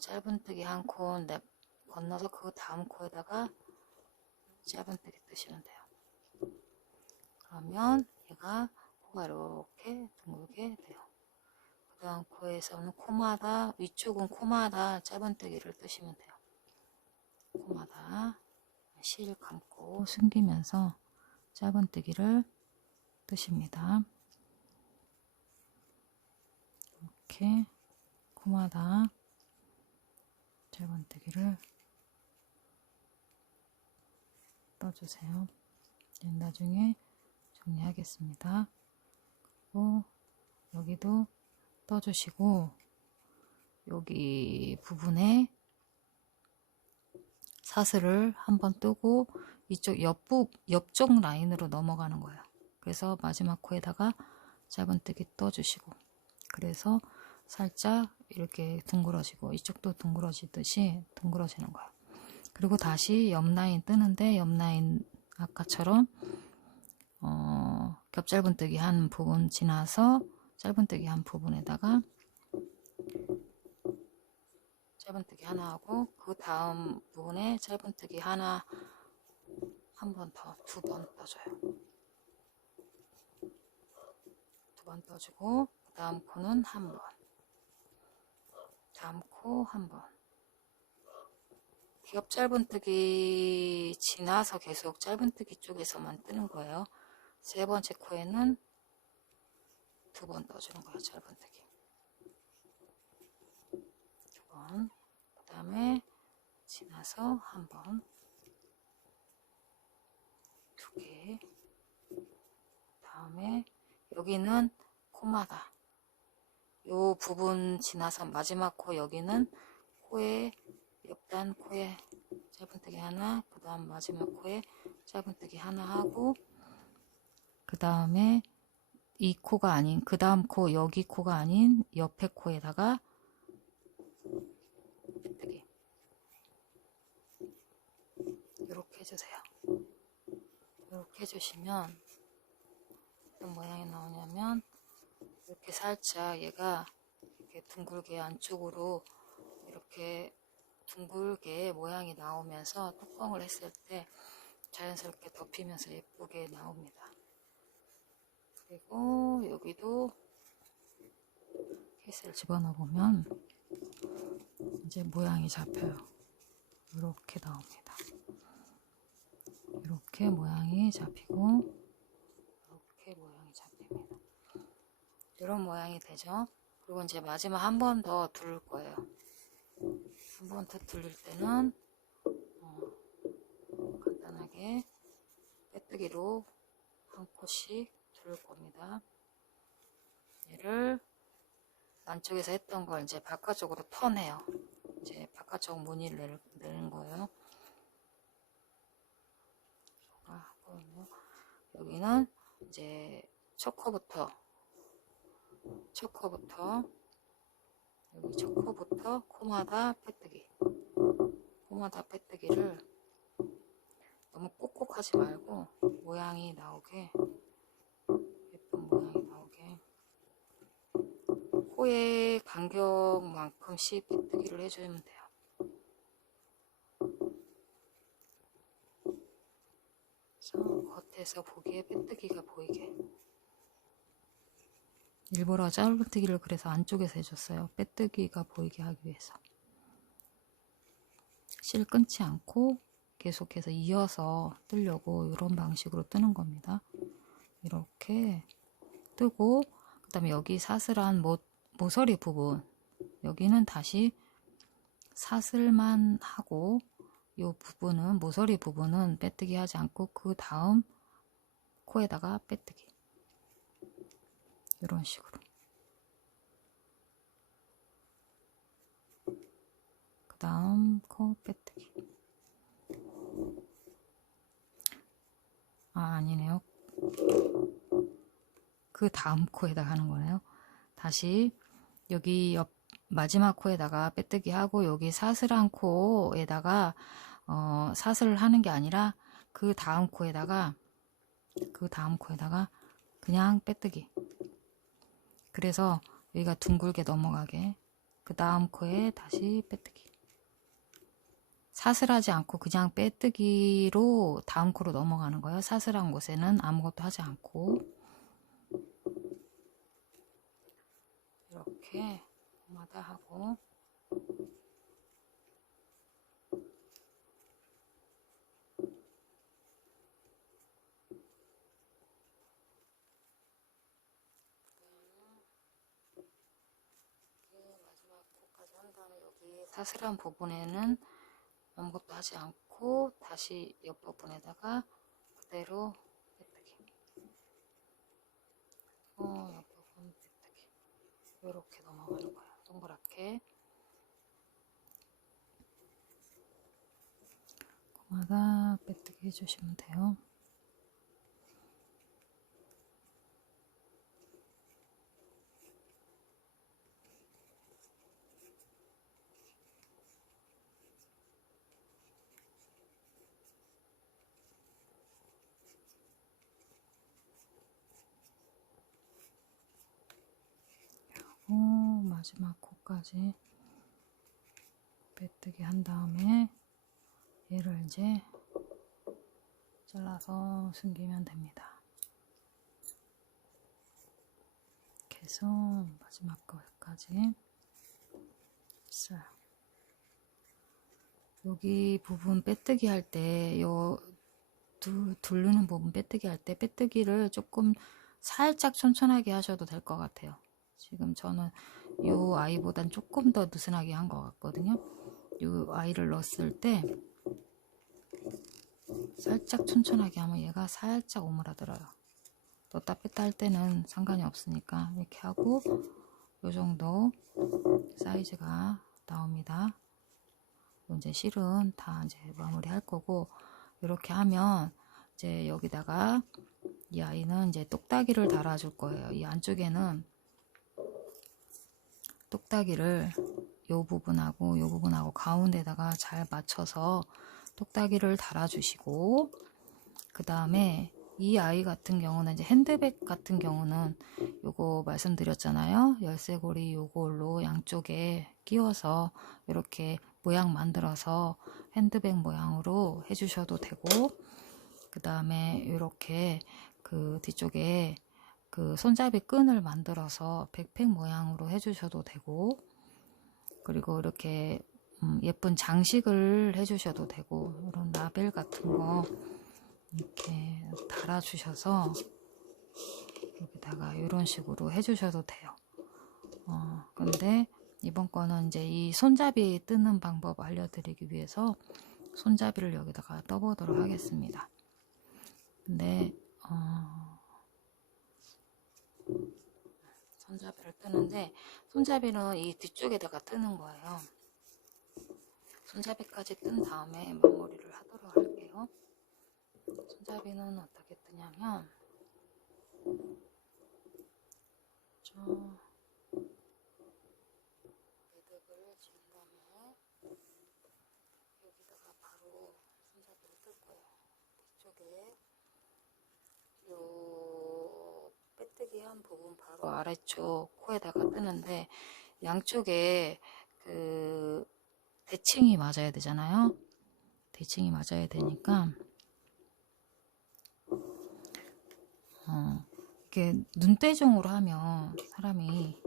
짧은뜨기 한 코 건너서 그 다음 코에다가 짧은뜨기 뜨시면 돼요. 그러면 얘가 코가 이렇게 둥글게 돼요. 그 다음 코에서는 코마다, 위쪽은 코마다 짧은뜨기를 뜨시면 돼요. 코마다 실 감고 숨기면서 짧은뜨기를 뜨십니다. 이렇게 코마다 짧은뜨기를 떠주세요. 나중에 정리하겠습니다. 그리고 여기도 떠주시고, 여기 부분에 사슬을 한번 뜨고 이쪽 옆쪽 라인으로 넘어가는 거예요. 그래서 마지막 코에다가 짧은뜨기 떠주시고, 그래서 살짝 이렇게 둥그러지고 이쪽도 둥그러지듯이 둥그러지는 거예요. 그리고 다시 옆 라인 뜨는데, 옆 라인 아까처럼 겹짧은뜨기 한 부분 지나서 짧은뜨기 한 부분에다가 짧은뜨기 하나 하고 그 다음 부분에 짧은뜨기 하나 한 번 더, 2번 떠줘요. 2번 떠주고 그 다음 코는 한 번, 다음 코 한 번. 기업 짧은뜨기 지나서 계속 짧은뜨기 쪽에서만 뜨는 거예요. 세 번째 코에는 2번 떠주는 거예요. 짧은뜨기 2번. 그 다음에 지나서 한 번, 2개. 다음에 여기는 코마다 요 부분 지나서 마지막 코, 여기는 코에 옆단 코에 짧은뜨기 하나, 그 다음 마지막 코에 짧은뜨기 하나 하고, 그 다음에 이 코가 아닌 그 다음 코, 여기 코가 아닌 옆에 코에다가 빼뜨기 이렇게 해주세요. 이렇게 해주시면 어떤 모양이 나오냐면, 이렇게 살짝 얘가 이렇게 둥글게 안쪽으로 이렇게 둥글게 모양이 나오면서 뚜껑을 했을 때 자연스럽게 덮이면서 예쁘게 나옵니다. 그리고 여기도 케이스를 집어넣어 보면 이제 모양이 잡혀요. 이렇게 나옵니다. 이렇게 모양이 잡히고 이렇게 모양이 잡힙니다. 이런 모양이 되죠. 그리고 이제 마지막 한 번 더 두를 거예요. 한 번 더 둘릴 때는 간단하게 빼뜨기로 한 코씩 두를 겁니다. 얘를 안쪽에서 했던 걸 이제 바깥쪽으로 턴해요. 이제 바깥쪽 무늬를 내는 거예요. 여기는 이제 초코부터 여기 초코부터 코마다 빼뜨기, 코마다 빼뜨기를 너무 꼭꼭하지 말고 모양이 나오게, 예쁜 모양이 나오게 코의 간격만큼씩 빼뜨기를 해주면 돼요. 그래서 겉에서 보기에 빼뜨기가 보이게, 일부러 짧은뜨기를 그래서 안쪽에서 해줬어요. 빼뜨기가 보이게 하기 위해서. 실 끊지 않고 계속해서 이어서 뜨려고 이런 방식으로 뜨는 겁니다. 이렇게 뜨고, 그 다음에 여기 사슬한 모서리 부분, 여기는 다시 사슬만 하고, 이 부분은, 모서리 부분은 빼뜨기 하지 않고 그 다음 코에다가 빼뜨기, 이런 식으로. 그 다음 코 빼뜨기. 아니네요. 그 다음 코에다가 하는 거네요. 다시 여기 옆 마지막 코에다가 빼뜨기 하고, 여기 사슬한 코에다가 사슬을 하는 게 아니라 그 다음 코에다가 그냥 빼뜨기. 그래서 여기가 둥글게 넘어가게, 그 다음 코에 다시 빼뜨기. 사슬하지 않고 그냥 빼뜨기로 다음 코로 넘어가는 거예요. 사슬한 곳에는 아무것도 하지 않고. 이렇게 마다 하고, 마지막 코까지 한 다음에 여기 사슬한 부분에는 아무것도 하지 않고 다시 옆부분에다가 그대로 빼뜨기. 옆부분 빼뜨기. 이렇게 넘어가는 거예요. 동그랗게. 코마다 빼뜨기 해주시면 돼요. 마지막 코까지 빼뜨기 한 다음에 얘를 이제 잘라서 숨기면 됩니다. 이렇게 해서 마지막 것까지 했어요. 여기 부분 빼뜨기 할 때, 요 두르는 부분 빼뜨기 할 때 빼뜨기를 조금 살짝 촌촌하게 하셔도 될 것 같아요. 지금 저는 요 아이보단 조금 더 느슨하게 한 것 같거든요. 요 아이를 넣었을 때 살짝 촌촌하게 하면 얘가 살짝 오므라들어요. 넣었다 뺐다 할 때는 상관이 없으니까 이렇게 하고 요 정도 사이즈가 나옵니다. 이제 실은 다 이제 마무리 할 거고, 이렇게 하면 이제 여기다가 이 아이는 이제 똑딱이를 달아줄 거예요. 이 안쪽에는 똑딱이를 요 부분하고 가운데다가 잘 맞춰서 똑딱이를 달아주시고, 그 다음에 이 아이 같은 경우는 이제 핸드백 같은 경우는 요거 말씀드렸잖아요. 열쇠고리 요걸로 양쪽에 끼워서 이렇게 모양 만들어서 핸드백 모양으로 해주셔도 되고, 그 다음에 이렇게 그 뒤쪽에 그 손잡이 끈을 만들어서 백팩 모양으로 해주셔도 되고, 그리고 이렇게 예쁜 장식을 해주셔도 되고, 이런 라벨 같은 거 이렇게 달아주셔서 여기다가 이런 식으로 해주셔도 돼요. 근데 이번 거는 이제 이 손잡이 뜨는 방법 알려드리기 위해서 손잡이를 여기다가 떠보도록 하겠습니다. 근데 손잡이를 뜨는데, 손잡이는 이 뒤쪽에다가 뜨는 거예요. 손잡이까지 뜬 다음에 마무리를 하도록 할게요. 손잡이는 어떻게 뜨냐면, 매듭을 진 다음에 여기다가 바로 손잡이를 뜰 거예요. 뒤쪽에 요 빼뜨기 한 부분 바로 아래쪽 코에다가 뜨는데, 양쪽에 그 대칭이 맞아야 되잖아요. 대칭이 맞아야 되니까 이렇게 눈대중으로 하면 사람이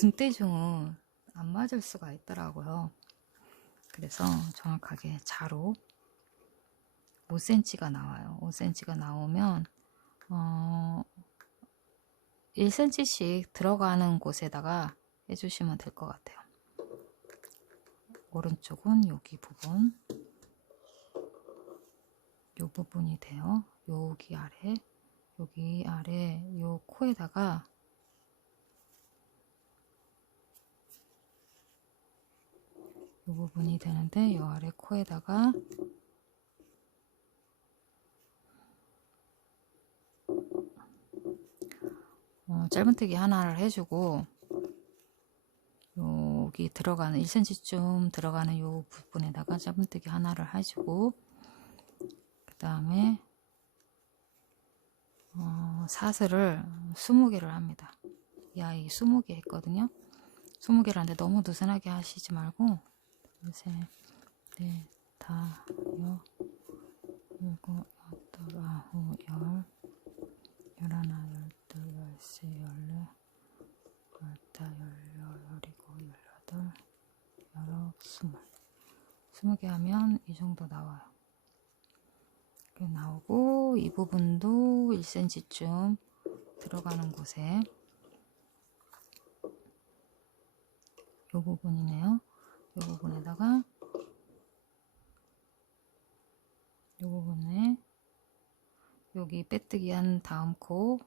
눈대중은 안 맞을 수가 있더라고요. 그래서 정확하게 자로 5cm가 나와요. 5cm가 나오면 1cm씩 들어가는 곳에다가 해주시면 될 것 같아요. 오른쪽은 여기 부분, 요 부분이 돼요. 여기 아래, 요 코에다가 요 부분이 되는데, 요 아래 코에다가 짧은뜨기 하나를 해주고, 여기 들어가는 1cm쯤 들어가는 요 부분에다가 짧은뜨기 하나를 해주고, 그 다음에 사슬을 20개를 합니다. 이 아이 20개 했거든요. 20개를 하는데 너무 느슨하게 하시지 말고, 둘, 셋, 넷, 다, 여, 일곱, 여덟, 아홉, 열, 열하나, 열둘, 열세, 열네, 열다, 열여, 열일곱, 열여덟, 열아홉, 20개 하면 이 정도 나와요. 이렇게 나오고, 이 부분도 1cm쯤 들어가는 곳에 이 부분이네요. 이 부분에다가 이 부분에 여기 빼뜨기 한 다음 코,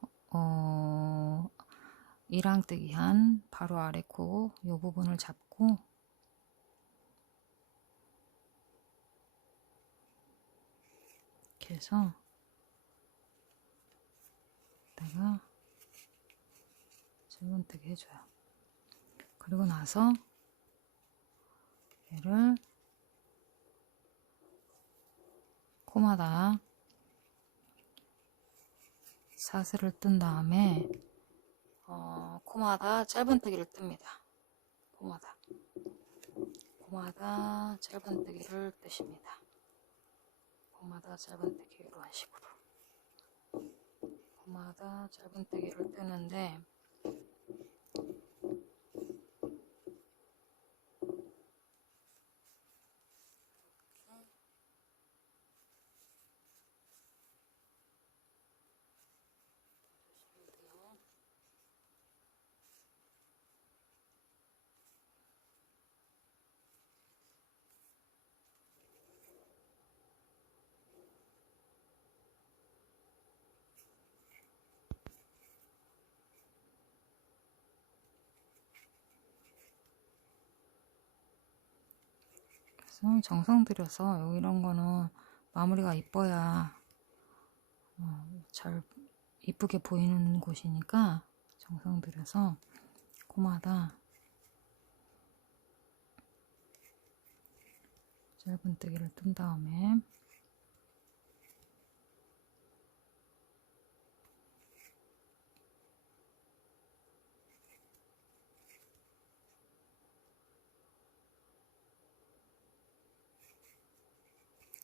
이랑뜨기 한 바로 아래 코 이 부분을 잡고, 이렇게 해서 여기다가 짧은뜨기 해줘요. 그리고 나서 얘를 코마다 사슬을 뜬 다음에 코마다 짧은뜨기를 뜹니다. 코마다 코마다 짧은뜨기를 뜨십니다. 코마다 짧은뜨기 이런 식으로 코마다 짧은뜨기를 뜨는데 정성 들여서 이런 거는 마무리가 이뻐야 잘 이쁘게 보이는 곳이니까 정성 들여서 코마다 짧은뜨기를 뜬 다음에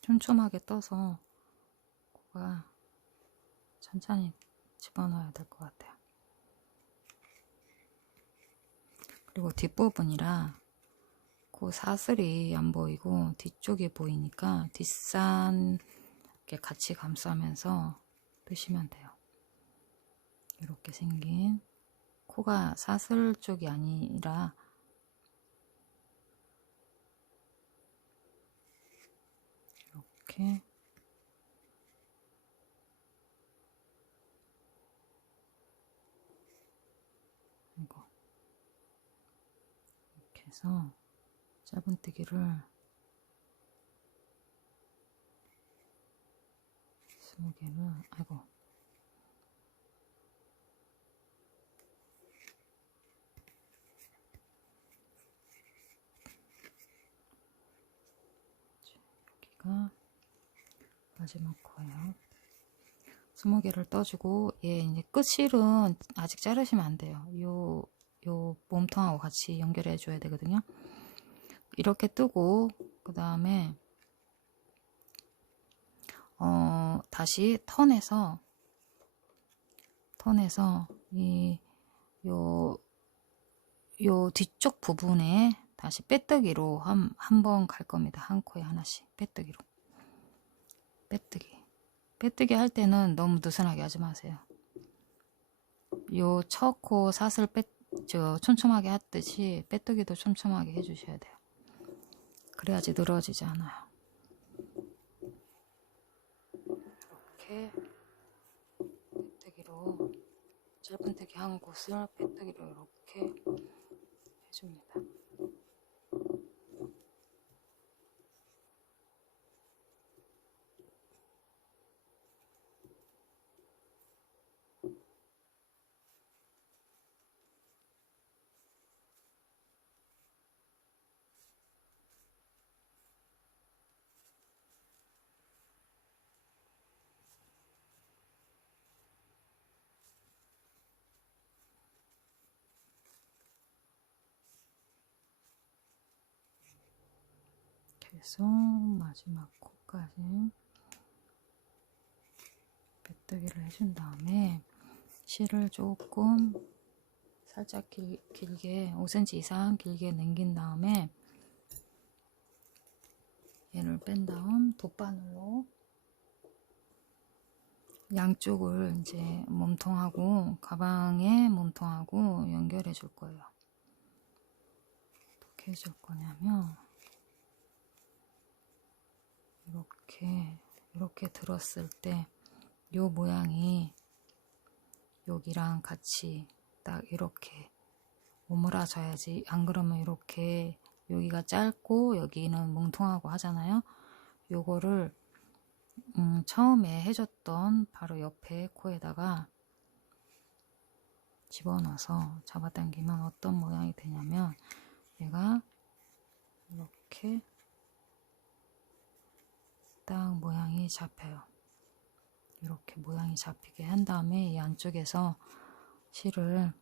촘촘하게 떠서 코가 천천히 집어넣어야 될 것 같아요. 그리고 뒷부분이라 그 사슬이 안 보이고 뒤쪽이 보이니까 뒷산 이렇게 같이 감싸면서 뜨시면 돼요. 이렇게 생긴 코가 사슬 쪽이 아니라 이렇게 이렇게 해서 짧은뜨기를 20개를 여기가 마지막 코예요. 20개를 떠주고 얘 이제 끝실은 아직 자르시면 안 돼요. 요 몸통하고 같이 연결해 줘야 되거든요. 이렇게 뜨고 그 다음에 다시 턴해서 요 뒤쪽 부분에 다시 빼뜨기로 한 번 갈 겁니다. 한 코에 하나씩 빼뜨기로. 빼뜨기 할 때는 너무 느슨하게 하지 마세요. 요 첫 코 사슬 촘촘하게 하듯이 빼뜨기도 촘촘하게 해주셔야 돼요. 그래야지 늘어지지 않아요. 이렇게 빼뜨기로 짧은뜨기 한 곳을 빼뜨기로 이렇게 해줍니다. 그래서 마지막 코까지 빼뜨기를 해준 다음에 실을 조금 살짝 길게 5cm 이상 길게 남긴 다음에 얘를 뺀 다음 돗바늘로 양쪽을 이제 몸통하고 가방의 몸통하고 연결해 줄 거예요. 어떻게 해줄 거냐면 이렇게 들었을 때 요 모양이 여기랑 같이 딱 이렇게 오므라져야지. 안 그러면 이렇게 여기가 짧고 여기는 뭉퉁하고 하잖아요. 요거를 처음에 해줬던 바로 옆에 코에다가 집어넣어서 잡아당기면 어떤 모양이 되냐면 얘가 이렇게 딱 모양이 잡혀요. 이렇게 모양이 잡히게 한 다음에 이 안쪽에서 실을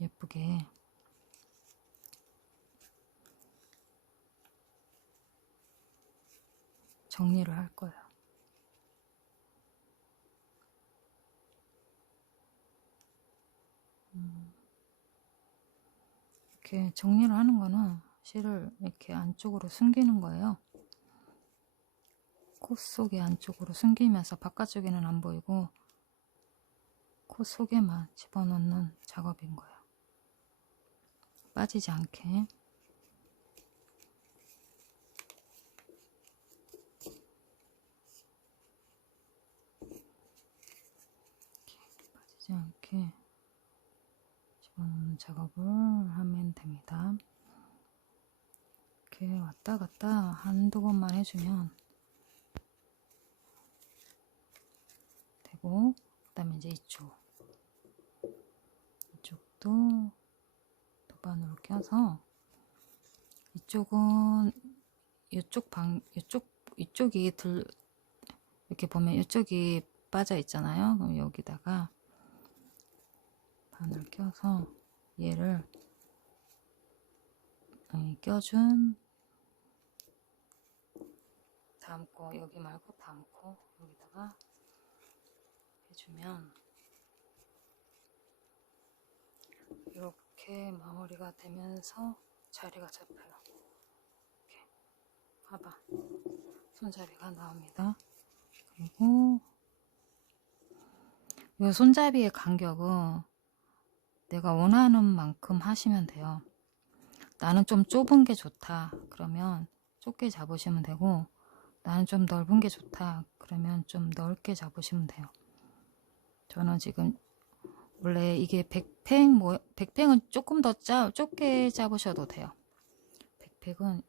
예쁘게 정리를 할 거예요. 이렇게 정리를 하는 거는 실을 이렇게 안쪽으로 숨기는 거예요. 코 속에 안쪽으로 숨기면서 바깥쪽에는 안 보이고 코 속에만 집어넣는 작업인 거예요. 빠지지 않게. 빠지지 않게 집어넣는 작업을 하면 됩니다. 이렇게 왔다 갔다 한두 번만 해주면 되고, 그 다음에 이제 이쪽도 도반으로 껴서, 이쪽은 이쪽이 이렇게 보면 이쪽이 빠져 있잖아요. 그럼 여기다가 바늘 껴서 얘를 껴준, 담고, 여기 말고 담고 여기다가 해주면 이렇게 마무리가 되면서 자리가 잡혀요. 이렇게 봐봐, 손잡이가 나옵니다. 그리고 이 손잡이의 간격은 내가 원하는 만큼 하시면 돼요. 나는 좀 좁은 게 좋다 그러면 좁게 잡으시면 되고, 나는 좀 넓은 게 좋다 그러면 좀 넓게 잡으시면 돼요. 저는 지금 원래 이게 백팩은 조금 더 좁게 잡으셔도 돼요. 백팩은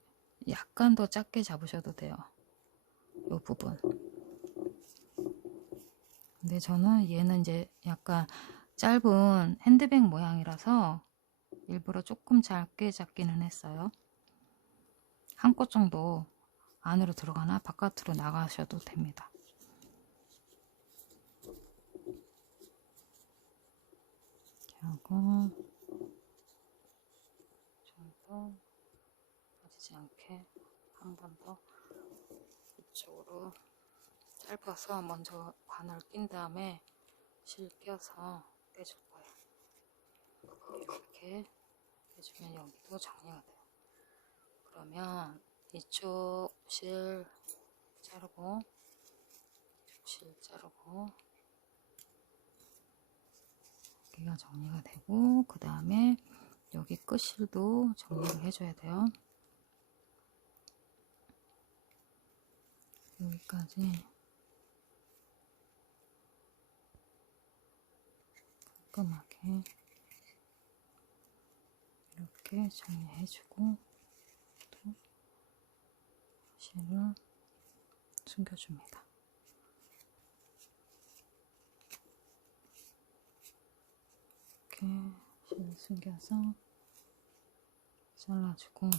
약간 더 작게 잡으셔도 돼요. 이 부분. 근데 저는 얘는 이제 약간 짧은 핸드백 모양이라서 일부러 조금 작게 잡기는 했어요. 한 꽃 정도 안으로 들어가나 바깥으로 나가셔도 됩니다. 이렇게 하고 좀 더 빠지지 않게 한 번 더 이쪽으로 짧아서 먼저 바늘 낀 다음에 실 껴서 빼줄 거예요. 이렇게 해주면 여기도 정리가 돼요. 그러면 이쪽 실 자르고, 실 자르고, 여기가 정리가 되고, 그 다음에 여기 끝실도 정리를 해줘야 돼요. 여기까지 깔끔하게 이렇게 정리해주고, 또 실을 숨겨줍니다. 이렇게 실을 숨겨서 잘라주고,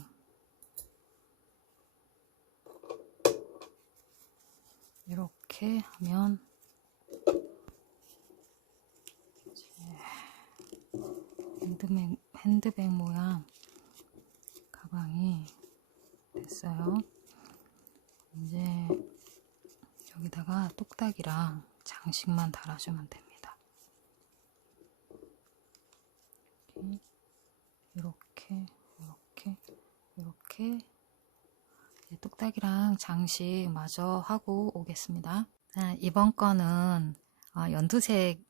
이렇게 하면 핸드백 모양 가방이 됐어요. 이제 여기다가 똑딱이랑 장식만 달아주면 됩니다. 이렇게 똑딱이랑 장식 마저 하고 오겠습니다. 자, 이번 거는 연두색이라서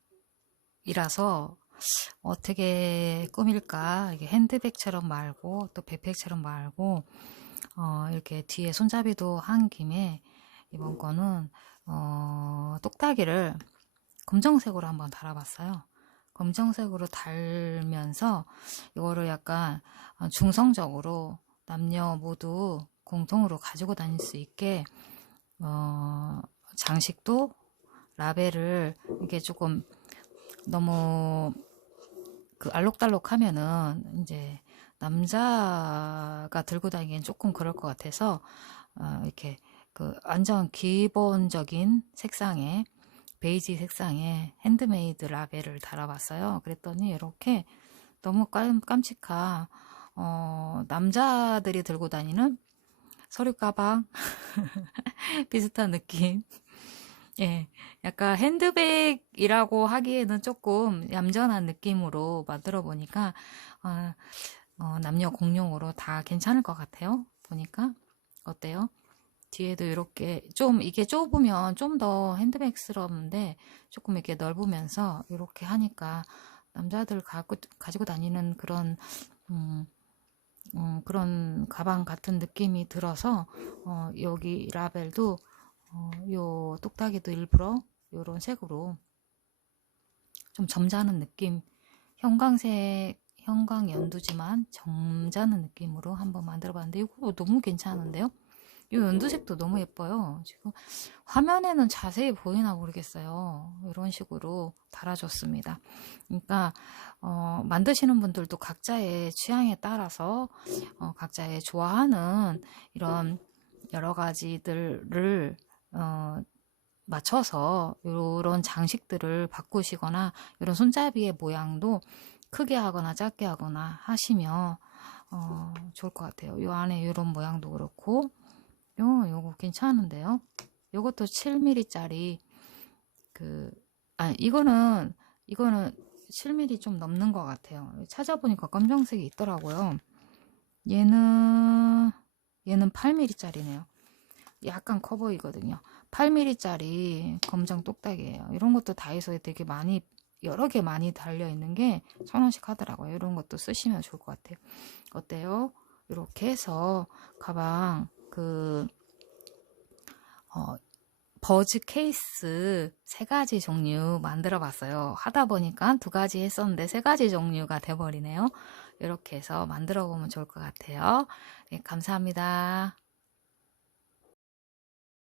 어떻게 꾸밀까, 이게 핸드백처럼 말고 또 백팩처럼 말고 이렇게 뒤에 손잡이도 한 김에 이번 거는 똑딱이를 검정색으로 한번 달아봤어요. 검정색으로 달면서 이거를 약간 중성적으로 남녀 모두 공통으로 가지고 다닐 수 있게 장식도 라벨을 이게 조금 너무 알록달록 하면은 이제 남자가 들고 다니기엔 조금 그럴 것 같아서 이렇게 완전 기본적인 색상의 베이지 색상의 핸드메이드 라벨을 달아봤어요. 그랬더니 이렇게 너무 깜찍한 남자들이 들고 다니는 서류 가방 비슷한 느낌. 예, 약간 핸드백이라고 하기에는 조금 얌전한 느낌으로 만들어 보니까 어, 남녀 공용으로 다 괜찮을 것 같아요. 보니까 어때요? 뒤에도 이렇게 좀 이게 좁으면 좀 더 핸드백스러운데 조금 이렇게 넓으면서 이렇게 하니까 남자들 가지고 다니는 그런 음, 그런 가방 같은 느낌이 들어서 여기 라벨도 요 똑딱이도 일부러 요런 색으로 좀 점잖은 느낌, 형광색 형광 연두지만 점잖은 느낌으로 한번 만들어 봤는데 이거 너무 괜찮은데요? 이 연두색도 너무 예뻐요. 지금 화면에는 자세히 보이나 모르겠어요. 이런 식으로 달아줬습니다. 그러니까 만드시는 분들도 각자의 취향에 따라서 각자의 좋아하는 이런 여러 가지들을 맞춰서 이런 장식들을 바꾸시거나 이런 손잡이의 모양도 크게 하거나 작게 하거나 하시면 좋을 것 같아요. 이 안에 이런 모양도 그렇고 요거 괜찮은데요. 요것도 7mm짜리 이거는 7mm 좀 넘는 것 같아요. 찾아보니까 검정색이 있더라고요. 얘는 8mm짜리네요. 약간 커 보이거든요. 8mm짜리 검정 똑딱이에요. 이런 것도 다이소에 되게 많이 여러 개 많이 달려 있는 게 1,000원씩 하더라고요. 이런 것도 쓰시면 좋을 것 같아요. 어때요? 이렇게 해서 가방 버즈 케이스 3가지 종류 만들어 봤어요. 하다 보니까 2가지 했었는데 3가지 종류가 돼버리네요. 이렇게 해서 만들어 보면 좋을 것 같아요. 네, 감사합니다.